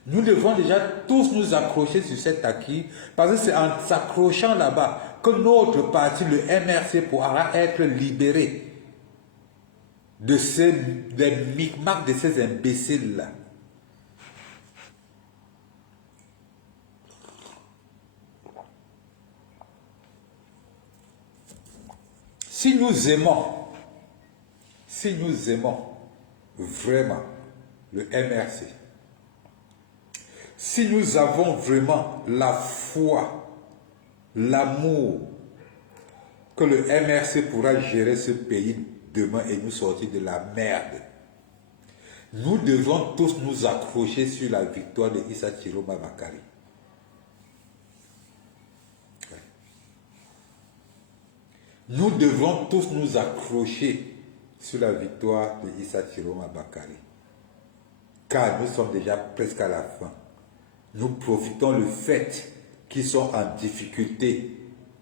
Nous devons déjà tous nous accrocher sur cet acquis parce que c'est en s'accrochant là-bas que notre parti, le MRC, pourra être libéré des micmacs de ces imbéciles-là. Si nous aimons vraiment le MRC, si nous avons vraiment la foi, l'amour que le MRC pourra gérer ce pays demain et nous sortir de la merde, nous devons tous nous accrocher sur la victoire de Issa Chiroma Bakary. Nous devons tous nous accrocher sur la victoire de Issa Chiroma Bakary. Car nous sommes déjà presque à la fin. Nous profitons du fait qu'ils sont en difficulté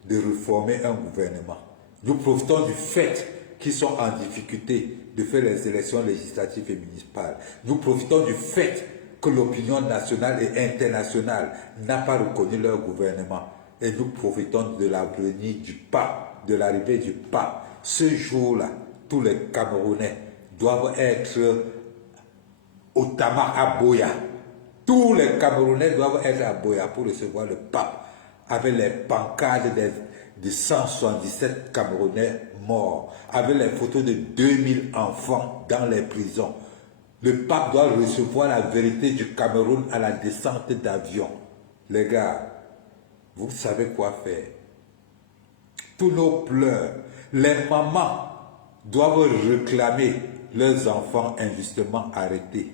de reformer un gouvernement. Nous profitons du fait qu'ils sont en difficulté de faire les élections législatives et municipales. Nous profitons du fait que l'opinion nationale et internationale n'a pas reconnu leur gouvernement. Et nous profitons de l'avenir du pape, de l'arrivée du pape. Ce jour-là, tous les Camerounais doivent être au Tama à Boya. Tous les Camerounais doivent être à Boya pour recevoir le pape avec les pancartes de 177 Camerounais morts, avec les photos de 2000 enfants dans les prisons. Le pape doit recevoir la vérité du Cameroun à la descente d'avion. Les gars, vous savez quoi faire. Tous nos pleurs, les mamans doivent réclamer leurs enfants injustement arrêtés.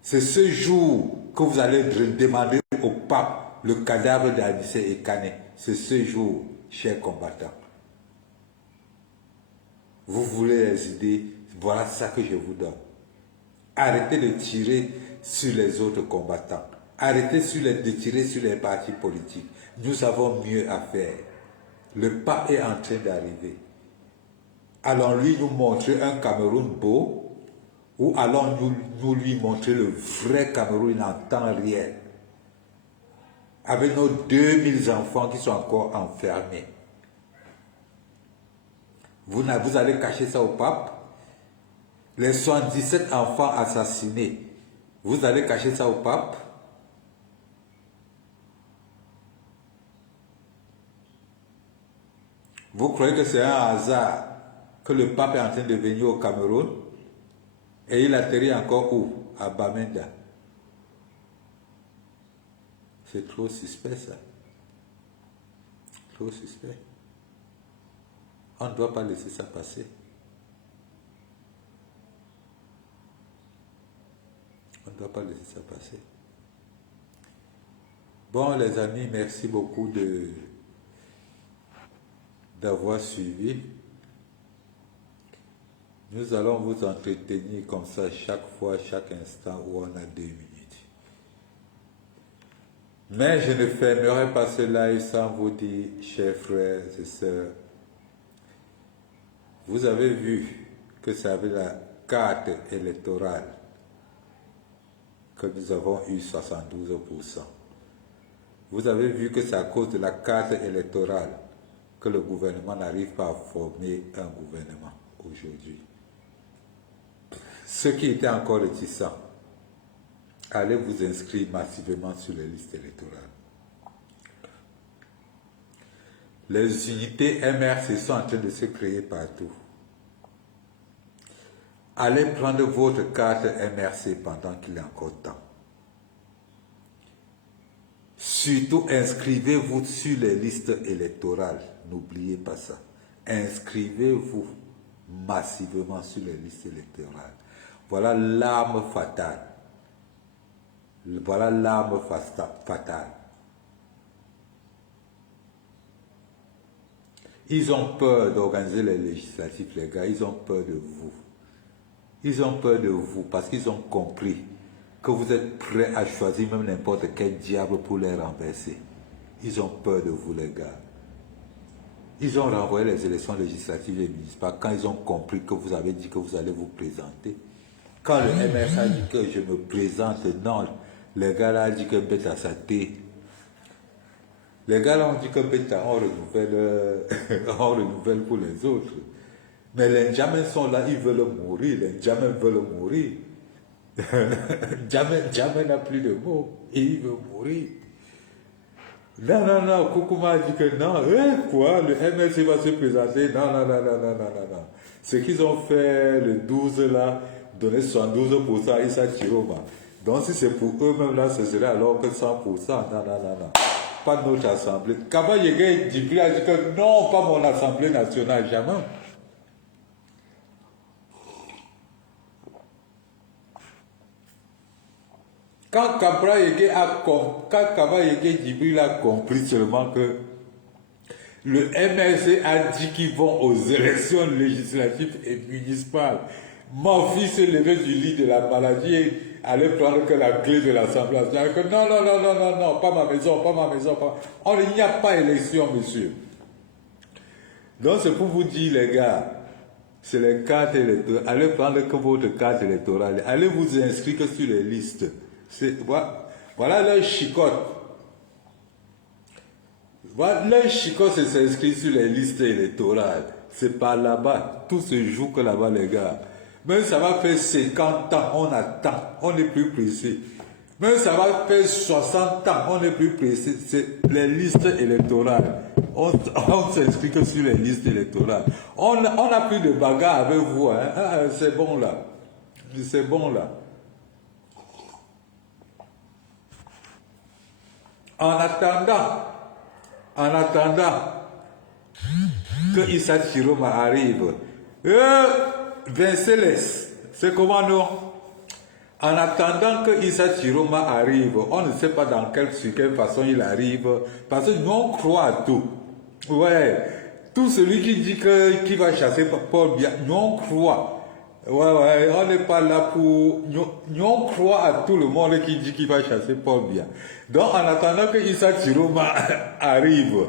C'est ce jour que vous allez demander au pape le cadavre d'Anissé et Kané. C'est ce jour, chers combattants. Vous voulez les idées, voilà ça que je vous donne. Arrêtez de tirer sur les autres combattants. Arrêtez de tirer sur les partis politiques. Nous avons mieux à faire. Le pape est en train d'arriver. Allons-lui nous montrer un Cameroun beau ou allons-nous lui montrer le vrai Cameroun en temps réel avec nos 2000 enfants qui sont encore enfermés. Vous allez cacher ça au pape? Les 77 enfants assassinés, vous allez cacher ça au pape? Vous croyez que c'est un hasard que le pape est en train de venir au Cameroun et il atterrit encore où? À Bamenda. C'est trop suspect ça. Trop suspect. On ne doit pas laisser ça passer. On ne doit pas laisser ça passer. Bon les amis, merci beaucoup d'avoir suivi. Nous allons vous entretenir comme ça chaque fois, chaque instant où on a 2 minutes. Mais je ne fermerai pas ce live sans vous dire, chers frères et sœurs, vous avez vu que c'est avec la carte électorale que nous avons eu 72%. Vous avez vu que c'est à cause de la carte électorale que le gouvernement n'arrive pas à former un gouvernement aujourd'hui. Ceux qui étaient encore réticents, allez vous inscrire massivement sur les listes électorales. Les unités MRC sont en train de se créer partout. Allez prendre votre carte MRC pendant qu'il est encore temps. Surtout, inscrivez-vous sur les listes électorales. N'oubliez pas ça. Inscrivez-vous massivement sur les listes électorales. Voilà l'arme fatale. Voilà l'arme fatale. Ils ont peur d'organiser les législatives, les gars. Ils ont peur de vous. Ils ont peur de vous parce qu'ils ont compris que vous êtes prêts à choisir même n'importe quel diable pour les renverser. Ils ont peur de vous, les gars. Ils ont renvoyé les élections législatives et municipales quand ils ont compris que vous avez dit que vous allez vous présenter. Quand le MRS a dit que je me présente, non, les gars là ont dit que Beta ça thé. Les gars là ont dit que Beta, on renouvelle pour les autres. Mais les Ndjamens sont là, ils veulent mourir, les Ndjamens veulent mourir. Ndjamen n'a plus de mots, et il veut mourir. Non, Koukouma a dit que non, quoi, le MRC va se présenter, non. Ce qu'ils ont fait le 12 là, donner 72% à Issa Chiroma. Donc si c'est pour eux-mêmes là, ce serait alors que 100%, non. Pas notre assemblée. Kaba Yege Djibri a dit que non, pas mon assemblée nationale, jamais. Quand Kaba Yege Djibri a compris seulement que le MRC a dit qu'ils vont aux élections législatives et municipales, mon fils s'est levé du lit de la maladie et allait prendre que la clé de l'Assemblée nationale. Non, pas ma maison. Il n'y a pas élection, monsieur. Donc c'est pour vous dire, les gars, c'est les cartes électorales. Allez prendre que votre carte électorale. Allez vous inscrire que sur les listes. Voilà leur chicotte. Leur chicotte, c'est s'inscrire sur les listes électorales. C'est pas là-bas. Tout se joue que là-bas, les gars. Même ça va faire 50 ans, on attend, on n'est plus pressé. Même ça va faire 60 ans, on n'est plus pressé. C'est les listes électorales. On s'inscrit que sur les listes électorales. On n'a plus de bagarre avec vous. Hein. C'est bon là. C'est bon là. En attendant que Issa Chiroma arrive, Vinceles, c'est comment non? En attendant que Issa Chiroma arrive, on ne sait pas sur quelle façon il arrive, parce que nous on croit à tout. Ouais, tout celui qui dit qui va chasser Paul Biya, nous on croit. Ouais, on n'est pas là pour... Nous on croit à tout le monde qui dit qu'il va chasser Paul Biya. Donc en attendant que Issa Chiroma arrive,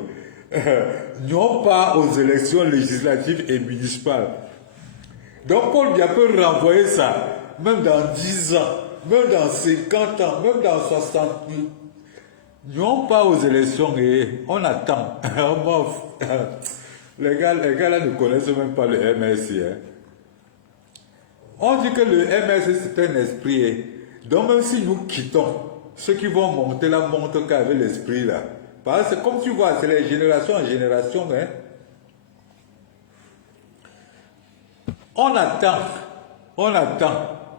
nous on part aux élections législatives et municipales. Donc Paul Biya peut renvoyer ça, même dans 10 ans, même dans 50 ans, même dans 60 ans. Nous on part aux élections et on attend. Les gars là ne connaissent même pas le MRC. Hein. On dit que le MRC c'est un esprit. Hein. Donc même si nous quittons, ceux qui vont monter là montent qu'avec l'esprit là. Parce que comme tu vois, c'est les générations en génération. Hein. On attend.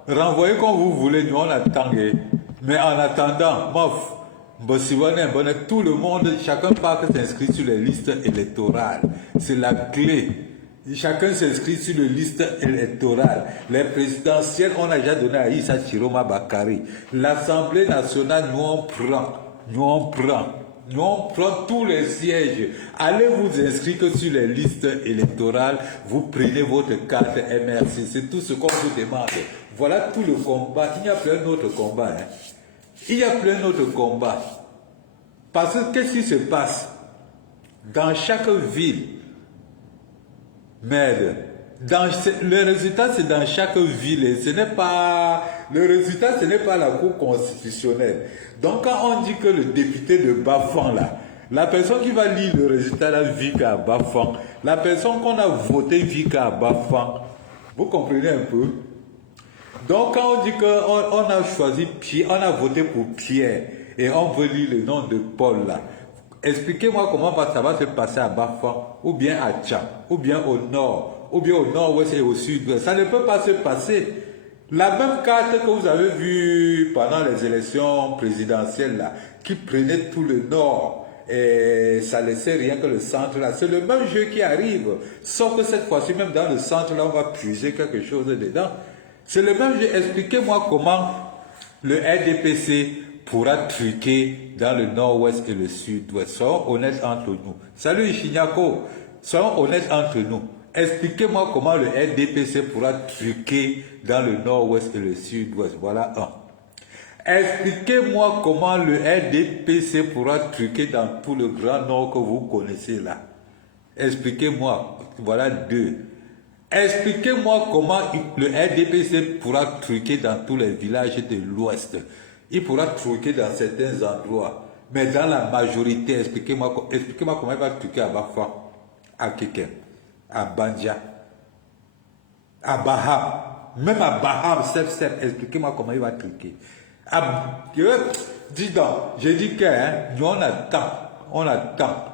Renvoyez comme vous voulez, nous on attend. Hein. Mais en attendant, tout le monde, chacun part s'inscrit sur les listes électorales. C'est la clé. Chacun s'inscrit sur les listes électorales. Les présidentielles, on a déjà donné à Issa Chiroma Bakari. L'Assemblée nationale, nous on prend tous les sièges. Allez vous inscrire que sur les listes électorales, vous prenez votre carte MRC. C'est tout ce qu'on vous demande. Voilà tout le combat. Il y a plein d'autres combats. Hein. Il y a plein d'autres combats. Parce que qu'est-ce qui se passe? Dans chaque ville, merde, le résultat c'est dans chaque ville. Et le résultat ce n'est pas la Cour constitutionnelle. Donc quand on dit que le député de Bafang là, la personne qui va lire le résultat là vit qu'à Bafang, la personne qu'on a voté vit qu'à Bafang. Vous comprenez un peu? Donc quand on dit qu'on a choisi Pierre, on a voté pour Pierre et on veut lire le nom de Paul là, expliquez-moi comment ça va se passer à Bafang, ou bien à Tcham, ou bien au nord, ou bien au nord-ouest et au sud-ouest. Ça ne peut pas se passer. La même carte que vous avez vue pendant les élections présidentielles là, qui prenait tout le nord et ça laissait rien que le centre là, c'est le même jeu qui arrive, sauf que cette fois-ci même dans le centre là on va puiser quelque chose dedans. C'est le même jeu. Expliquez-moi comment le RDPC pourra truquer dans le nord-ouest et le sud-ouest. Soyons honnêtes entre nous. Salut Chignako, soyons honnêtes entre nous. Expliquez-moi comment le RDPC pourra truquer dans le nord-ouest et le sud-ouest. Voilà un. Expliquez-moi comment le RDPC pourra truquer dans tout le grand nord que vous connaissez là. Expliquez-moi. Voilà deux. Expliquez-moi comment le RDPC pourra truquer dans tous les villages de l'Ouest. Il pourra truquer dans certains endroits. Mais dans la majorité, expliquez-moi comment il va truquer à Bafang, à Kékem, à Bandia, à Baham. Même à Baham, expliquez-moi comment il va truquer. Dis donc, j'ai dit que nous on attend.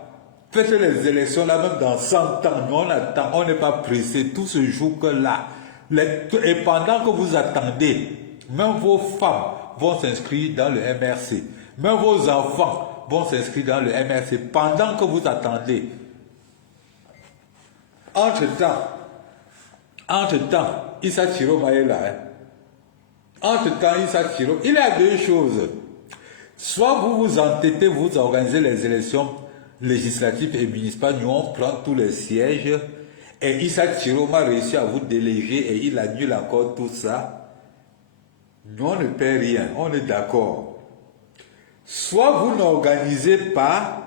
Faites les élections là, même dans 100 ans, nous on attend, on n'est pas pressé, tout se joue que là. Et pendant que vous attendez, même vos femmes vont s'inscrire dans le MRC, même vos enfants vont s'inscrire dans le MRC, pendant que vous attendez. Entre-temps, Issa Chiroma est là. Hein. Entre-temps, Issa Chiroma, il y a deux choses. Soit vous vous entêtez, vous organisez les élections législatives et municipales, nous on prend tous les sièges et Issa Chiroma réussit à vous déléguer et il annule encore tout ça. Nous on ne paie rien, on est d'accord. Soit vous n'organisez pas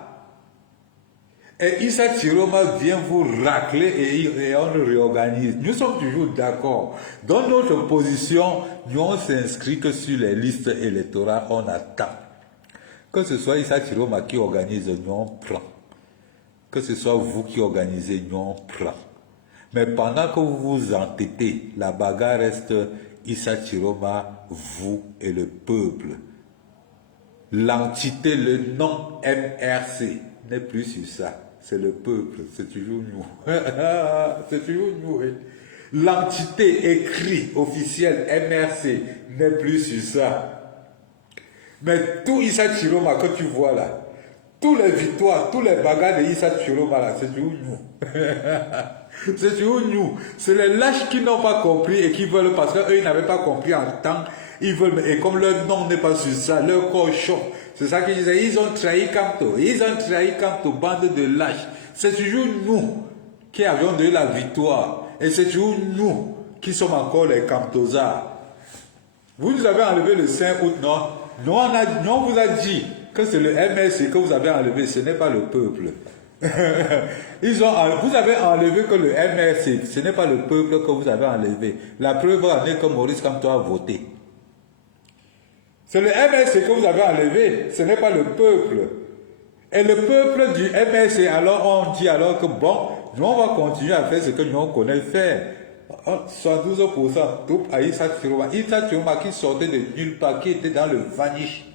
et Issa Chiroma vient vous racler et on le réorganise. Nous sommes toujours d'accord. Dans notre position, nous on s'inscrit que sur les listes électorales, on attend. Que ce soit Issa Chiroma qui organise, nous on prend. Que ce soit vous qui organisez, nous on prend. Mais pendant que vous vous entêtez, la bagarre reste Issa Chiroma, vous et le peuple. L'entité, le nom MRC n'est plus sur ça. C'est le peuple, c'est toujours nous. C'est toujours nous. Hein. L'entité écrite officielle MRC n'est plus sur ça. Mais tout Issa Chiroma que tu vois là, tous les victoires, tous les bagarres de Issa Chiroma là, c'est toujours nous. C'est toujours nous. C'est les lâches qui n'ont pas compris et qui veulent, parce qu'eux, ils n'avaient pas compris en temps, ils veulent, et comme leur nom n'est pas sur ça, leur corps chaud. C'est ça qu'ils disaient, ils ont trahi Kamto, bande de lâches. C'est toujours nous qui avions donné la victoire. Et c'est toujours nous qui sommes encore les Kamtosards. Vous nous avez enlevé le 5 août, non? Nous, on vous a dit que c'est le MSC que vous avez enlevé, ce n'est pas le peuple. Vous avez enlevé que le MRC, ce n'est pas le peuple que vous avez enlevé. La preuve en est que Maurice Kamto a voté. C'est le MRC que vous avez enlevé, ce n'est pas le peuple. Et le peuple du MRC, alors on dit alors que bon, nous on va continuer à faire ce que nous on connaît faire. 72% tout à Issa Chiroma. Issa Chiroma qui sortait de nulle part, qui était dans le vanish.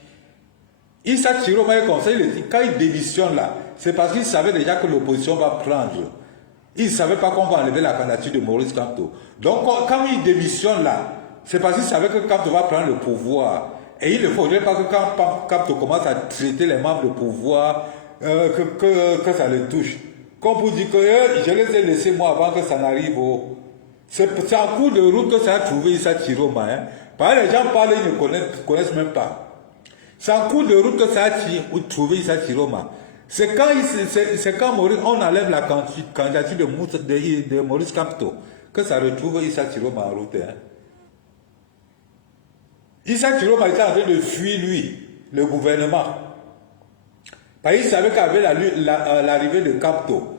Issa Chiroma est comme ça, quand il démissionne là, c'est parce qu'il savait déjà que l'opposition va prendre. Il ne savait pas qu'on va enlever la candidature de Maurice Kamto. Donc quand il démissionne là, c'est parce qu'il savait que Kamto va prendre le pouvoir. Et il ne faudrait pas que quand Kamto commence à traiter les membres de pouvoir, que ça le touche. Comme vous dites que je les ai laissés moi avant que ça n'arrive. C'est en cours de route que ça a trouvé Issa Chiroma. Hein. Parce que les gens parlent, ils ne connaissent même pas. C'est en cours de route que ça a trouvé Issa Chiroma. C'est quand Maurice, on enlève la candidature de Maurice Kamto que ça retrouve Issa Chiroma en route. Hein. Issa Chiroma était en train de fuir, lui, le gouvernement. Parce qu'il savait qu'avec l'arrivée de Kamto,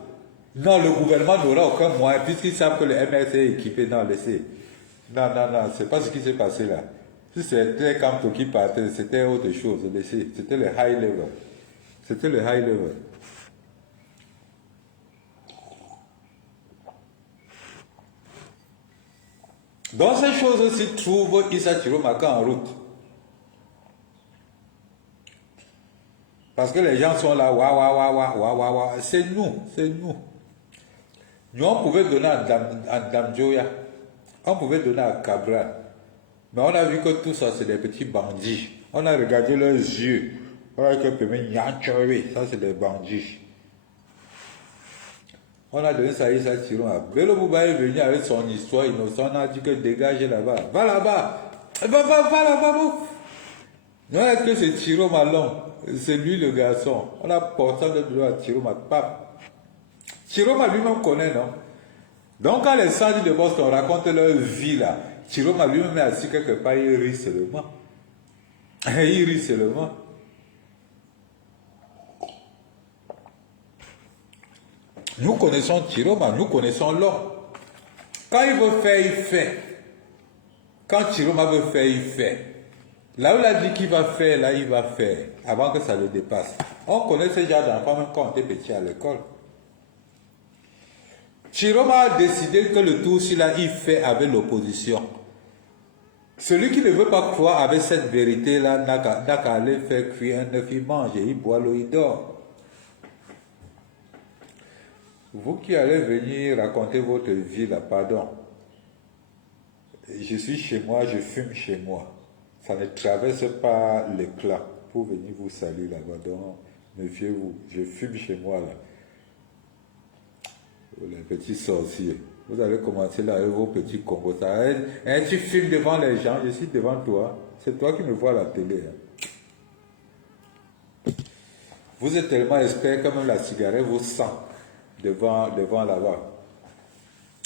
non, le gouvernement n'aura aucun moyen, puisqu'ils savent que le MRC est équipé. Non, laissez. Non, c'est pas ce qui s'est passé là. Si c'était Kamto qui partait, c'était autre chose. Laissez. C'était le high level. C'était le high level. Dans ces choses aussi, trouve Issa Chiroma en route. Parce que les gens sont là, wa. C'est nous. Nous, on pouvait donner à Damjoya, on pouvait donner à Cabral. Mais on a vu que tout ça, c'est des petits bandits. On a regardé leurs yeux. On a vu que ça, c'est des bandits. On a donné ça à Issa Chiroma. Bello Bouba est venu avec son histoire innocente. On a dit que dégagez là-bas. Va là-bas. Va là-bas. Non, est-ce que c'est Chiroma long? C'est lui le garçon. On a porté le doigt à Chiroma. Chiroma lui-même connaît, non? Donc quand les sandis de Boston racontent leur vie là, Chiroma lui-même est assis quelque part, il rit seulement. Il rit seulement. Nous connaissons Chiroma, nous connaissons l'homme. Quand il veut faire, il fait. Quand Chiroma veut faire, il fait. Là où il a dit qu'il va faire, là il va faire, avant que ça le dépasse. On connaît ce genre d'enfants même quand on était petit à l'école. Chiroma a décidé que le tour là il fait avec l'opposition. Celui qui ne veut pas croire avec cette vérité-là n'a qu'à aller faire cuire un œuf, il mange et il boit l'eau, il dort. Vous qui allez venir raconter votre vie là, pardon. Je suis chez moi, je fume chez moi. Ça ne traverse pas l'éclat pour venir vous saluer là-bas. Donc, méfiez-vous, je fume chez moi là. Les petits sorciers. Vous allez commencer là avec vos petits combos. Tu filmes devant les gens, je suis devant toi. C'est toi qui me vois à la télé. Hein. Vous êtes tellement expert que même la cigarette vous sent devant là-bas.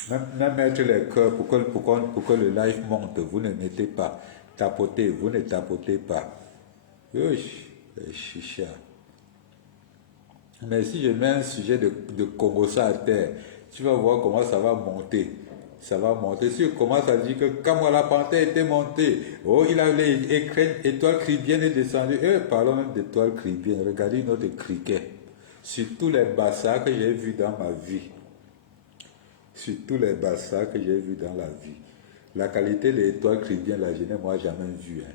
Même mettre les cœurs pour que le live monte, vous ne mettez pas. Tapotez, vous ne tapotez pas. Uch, les chichas. Mais si je mets un sujet de Congossa à terre, tu vas voir comment ça va monter. Ça va monter. Si je commence à dire que quand la panthère était montée, oh, il a les étoiles cribiennes est descendu. Parlons même d'étoiles cribiennes. Regardez notre criquet. Sur tous les bassins que j'ai vus dans ma vie. Sur tous les bassins que j'ai vus dans la vie. La qualité des étoiles cribiennes, là, je n'ai moi jamais vu. Hein.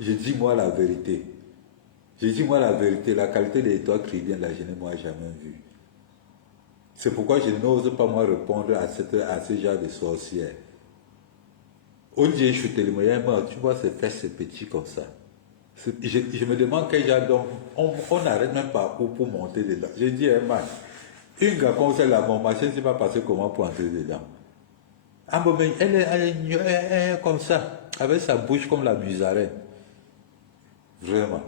Je dis moi la vérité. La qualité des étoiles cribiennes, là, je n'ai moi jamais vu. C'est pourquoi je n'ose pas moi répondre à ce genre de sorcière. On dit, je suis tellement tu vois, c'est fait ces petits comme ça. Je me demande quel genre d'homme. On n'arrête même pas où pour monter dedans. J'ai dit, hey man, une gars comme ça, là, mon machin ne sait pas passer comment pour entrer dedans. Ah bon, mais elle est comme ça, avec sa bouche comme la musarène. Vraiment.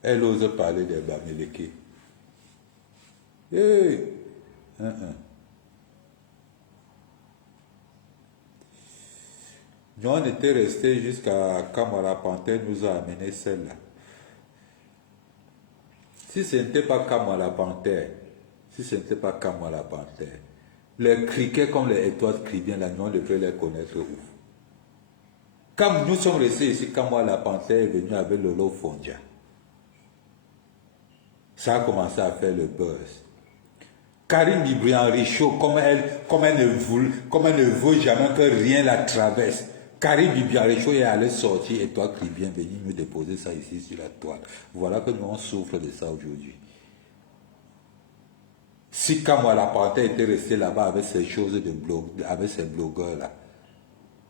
Elle ose parler des Bamileke. Hey. Nous, on était restés jusqu'à quand la panthère nous a amené celle-là. Si ce n'était pas Kamala Panthère, si ce n'était pas Kamala Panthère, les criquets comme les étoiles crient bien, là, nous on devrait les connaître où. Quand nous sommes restés ici, Kamala Panthère est venu avec Lolo Fondia. Ça a commencé à faire le buzz. Karine Bibrian Richaud, comme elle ne veut jamais que rien la traverse. Karine Bibrian Richaud est allé sortir et toi, crie bien, venir nous déposer ça ici sur la toile. Voilà que nous on souffre de ça aujourd'hui. Si Kamala Panthère était resté là-bas avec ces choses de blog, avec ces blogueurs-là,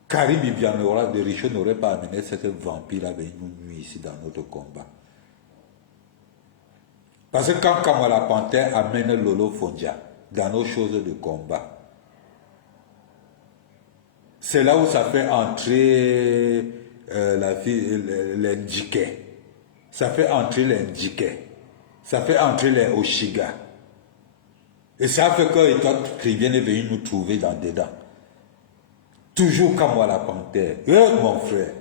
Karine Bibrian Richaud n'aurait pas amené cette vampire à venir nous nuire ici dans notre combat. Parce que quand Kamala Panthère amène Lolo Fondia dans nos choses de combat, c'est là où ça fait entrer les Ndjiké. Ça fait entrer les Ndjiké. Ça fait entrer les Oshiga. Et ça fait que Étoile Chrétienne est venu nous trouver dans dedans. Toujours Kamala Panthère. Mon frère.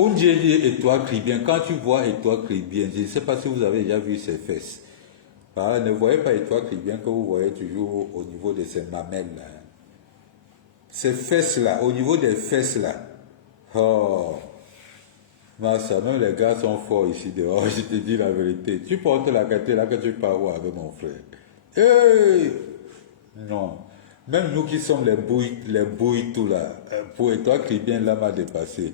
On dit Étoile Chrétienne. Quand tu vois Étoile Chrétienne, je ne sais pas si vous avez déjà vu ses fesses. Ne voyez pas Étoile Chrétienne que vous voyez toujours au niveau de ses mamelles. Là. Ces fesses-là, au niveau des fesses-là. Oh, ça, même les gars sont forts ici dehors, je te dis la vérité. Tu portes la qualité là que tu pars où avec mon frère. Hey! Non. Même nous qui sommes les bouilles tout là, pour Étoile Chrétienne là m'a dépassé.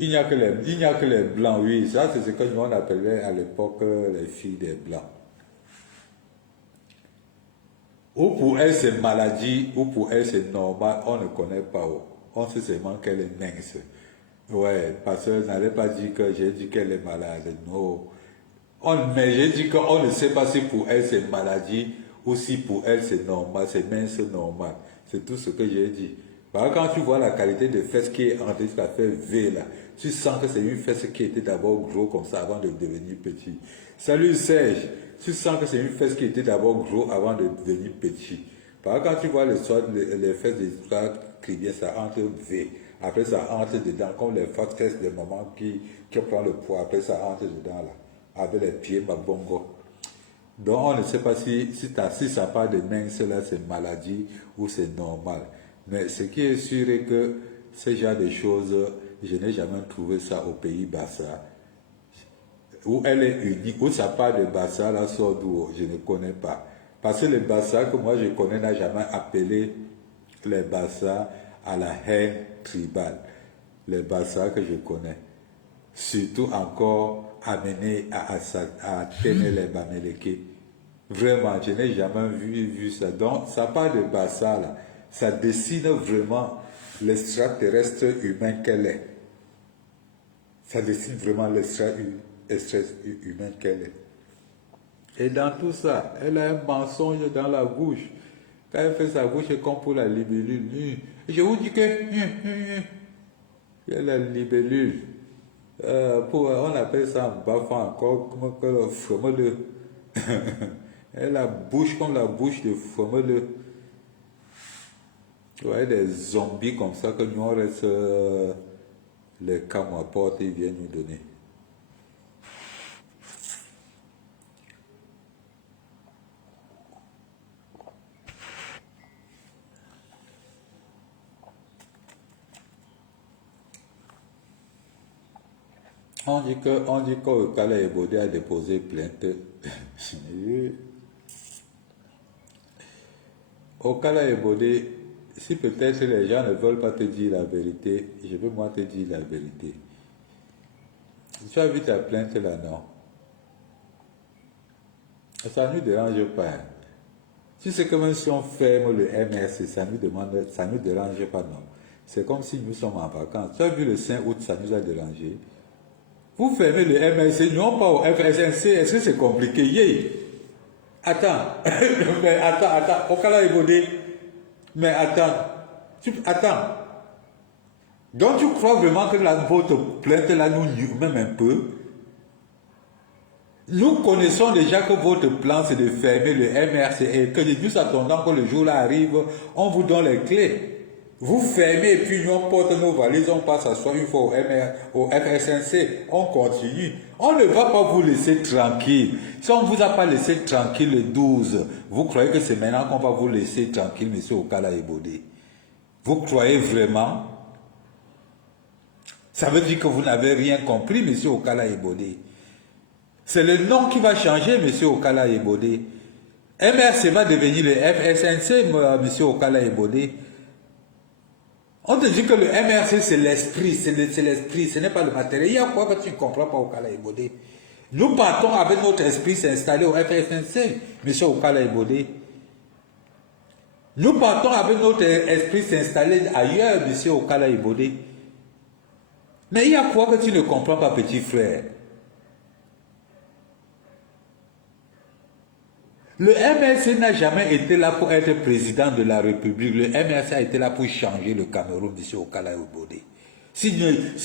Il n'y a que les blancs, oui. Ça, c'est ce que nous on appelait à l'époque les filles des blancs. Ou pour elle c'est maladie, ou pour elle c'est normal, on ne connaît pas. On sait seulement qu'elle est mince. Ouais, parce que n'allez pas dire que j'ai dit qu'elle est malade. Non. Mais j'ai dit qu'on ne sait pas si pour elle c'est maladie ou si pour elle c'est normal, c'est mince normal. C'est tout ce que j'ai dit. Parce que quand tu vois la qualité de fesse qui est en train de faire V là, tu sens que c'est une fesse qui était d'abord gros comme ça avant de devenir petit. Salut Serge, tu sens que c'est une fesse qui était d'abord gros avant de devenir petit. Parce que quand tu vois les fesses des cribiens, ça entre V. Après ça entre dedans, comme les fesses de maman qui prend le poids, après ça entre dedans là, avec les pieds mabongo. Donc on ne sait pas si ça part de mince là, c'est maladie ou c'est normal. Mais ce qui est sûr est que ce genre de choses, je n'ai jamais trouvé ça au pays Bassa. Où elle est unique, où ça part de Bassa, là sort d'où, je ne connais pas. Parce que les Bassa que moi je connais n'a jamais appelé les Bassa à la haine tribale. Les Bassa que je connais. Surtout encore amené à tenir les Bamileke. Vraiment, je n'ai jamais vu ça. Donc, ça part de Bassa là. Ça dessine vraiment l'extraterrestre humain qu'elle est. Ça dessine vraiment l'extraterrestre humain qu'elle est. Et dans tout ça, elle a un mensonge dans la bouche. Quand elle fait sa bouche, c'est comme pour la libellule. Je vous dis que il y a la libellule. On appelle ça en bafant encore comme le fromeux. Elle a la bouche comme la bouche de fromeux. Il y a des zombies comme ça que nous on reste les camps à porte et ils viennent nous donner. On dit que Kala Ebode a déposé plainte. Au Kala Ebode, Si peut-être les gens ne veulent pas te dire la vérité, je vais moi te dire la vérité. Tu as vu ta plainte là, non? Ça ne nous dérange pas. Tu sais que même si on ferme le MRC, ça ne nous dérange pas, non. C'est comme si nous sommes en vacances. Tu as vu le 5 août, ça nous a dérangé. Vous fermez le MRC, non pas au FSNC, est-ce que c'est compliqué? Yeah. Attends, mais attends, au Kala Ebodé, mais attends. Donc tu crois vraiment que votre plainte là nous nuit même un peu? Nous connaissons déjà que votre plan c'est de fermer le MRC et que de nous attendant que le jour là arrive, on vous donne les clés. Vous fermez et puis nous on porte nos valises, on passe à soi une fois au FSNC, on continue. On ne va pas vous laisser tranquille. Si on ne vous a pas laissé tranquille le 12, vous croyez que c'est maintenant qu'on va vous laisser tranquille, monsieur Okala Ebodé? Vous croyez vraiment? Ça veut dire que vous n'avez rien compris, monsieur Okala Ebodé. C'est le nom qui va changer, monsieur Okala Ebodé. MRC va devenir le FSNC, monsieur Okala Ebodé. On te dit que le MRC, c'est l'esprit, ce n'est pas le matériel. Il y a quoi que tu ne comprends pas, Okala Ebodé? Nous partons avec notre esprit s'installer au FSNC, monsieur Okala Ebodé. Nous partons avec notre esprit s'installer ailleurs, monsieur Okala Ebodé. Mais il y a quoi que tu ne comprends pas, petit frère? Le MRC n'a jamais été là pour être président de la République. Le MRC a été là pour changer le Cameroun, monsieur Okala Ebodé. Si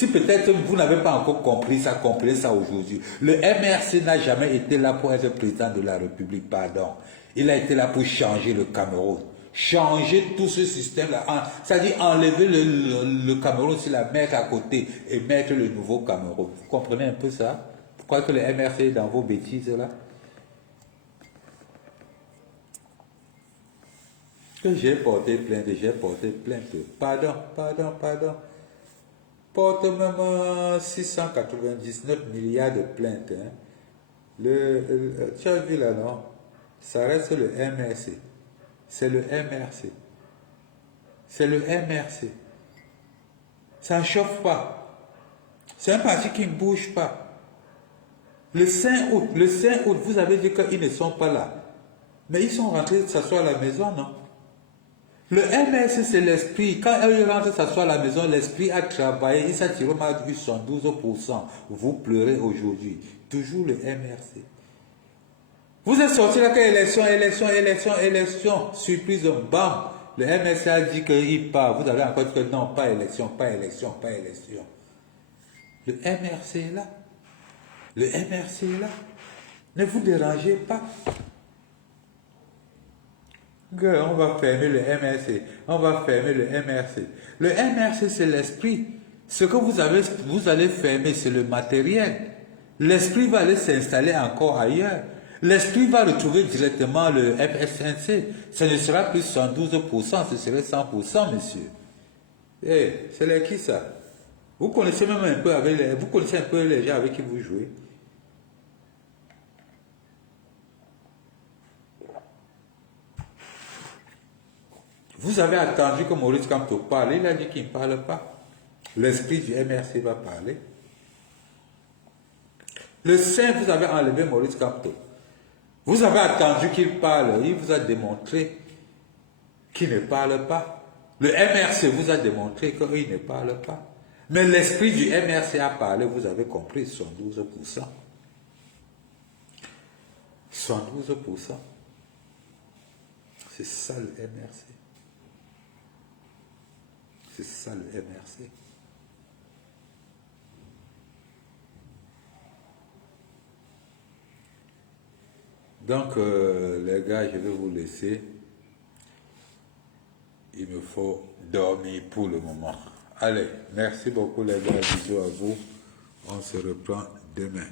peut-être vous n'avez pas encore compris ça, comprenez ça aujourd'hui. Le MRC n'a jamais été là pour être président de la République, pardon. Il a été là pour changer le Cameroun. Changer tout ce système-là. C'est-à-dire enlever le Cameroun sur la mettre à côté et mettre le nouveau Cameroun. Vous comprenez un peu ça? Pourquoi que le MRC est dans vos bêtises là? Que j'ai porté plainte. Pardon. Porte même 699 milliards de plaintes. Hein. Tu as vu là, non? Ça reste le MRC. C'est le MRC. Ça ne chauffe pas. C'est un parti qui ne bouge pas. Le 5 août, vous avez dit qu'ils ne sont pas là. Mais ils sont rentrés s'asseoir à la maison, non? Le MRC, c'est l'esprit. Quand ils rentrent s'asseoir à la maison, l'esprit a travaillé. Il s'est tiré au 112%. Vous pleurez aujourd'hui. Toujours le MRC. Vous êtes sorti là, élection. Surprise, bam. Le MRC a dit qu'il part. Vous avez encore dit que non, pas élection. Le MRC est là. Ne vous dérangez pas. On va fermer le MRC. Le MRC, c'est l'esprit. Ce que vous allez fermer, c'est le matériel. L'esprit va aller s'installer encore ailleurs. L'esprit va retrouver directement le FSNC. Ce ne sera plus 112%, ce serait 100%, monsieur. C'est qui ça? Vous connaissez même un peu les gens avec qui vous jouez. Vous avez attendu que Maurice Kamto parle, il a dit qu'il ne parle pas. L'esprit du MRC va parler. Le 5, vous avez enlevé Maurice Kamto. Vous avez attendu qu'il parle, il vous a démontré qu'il ne parle pas. Le MRC vous a démontré qu'il ne parle pas. Mais l'esprit du MRC a parlé, vous avez compris, 112%. 112%. C'est ça le MRC. C'est ça le MRC. Donc, les gars, je vais vous laisser. Il me faut dormir pour le moment. Allez, merci beaucoup les gars. Bisous à vous. On se reprend demain.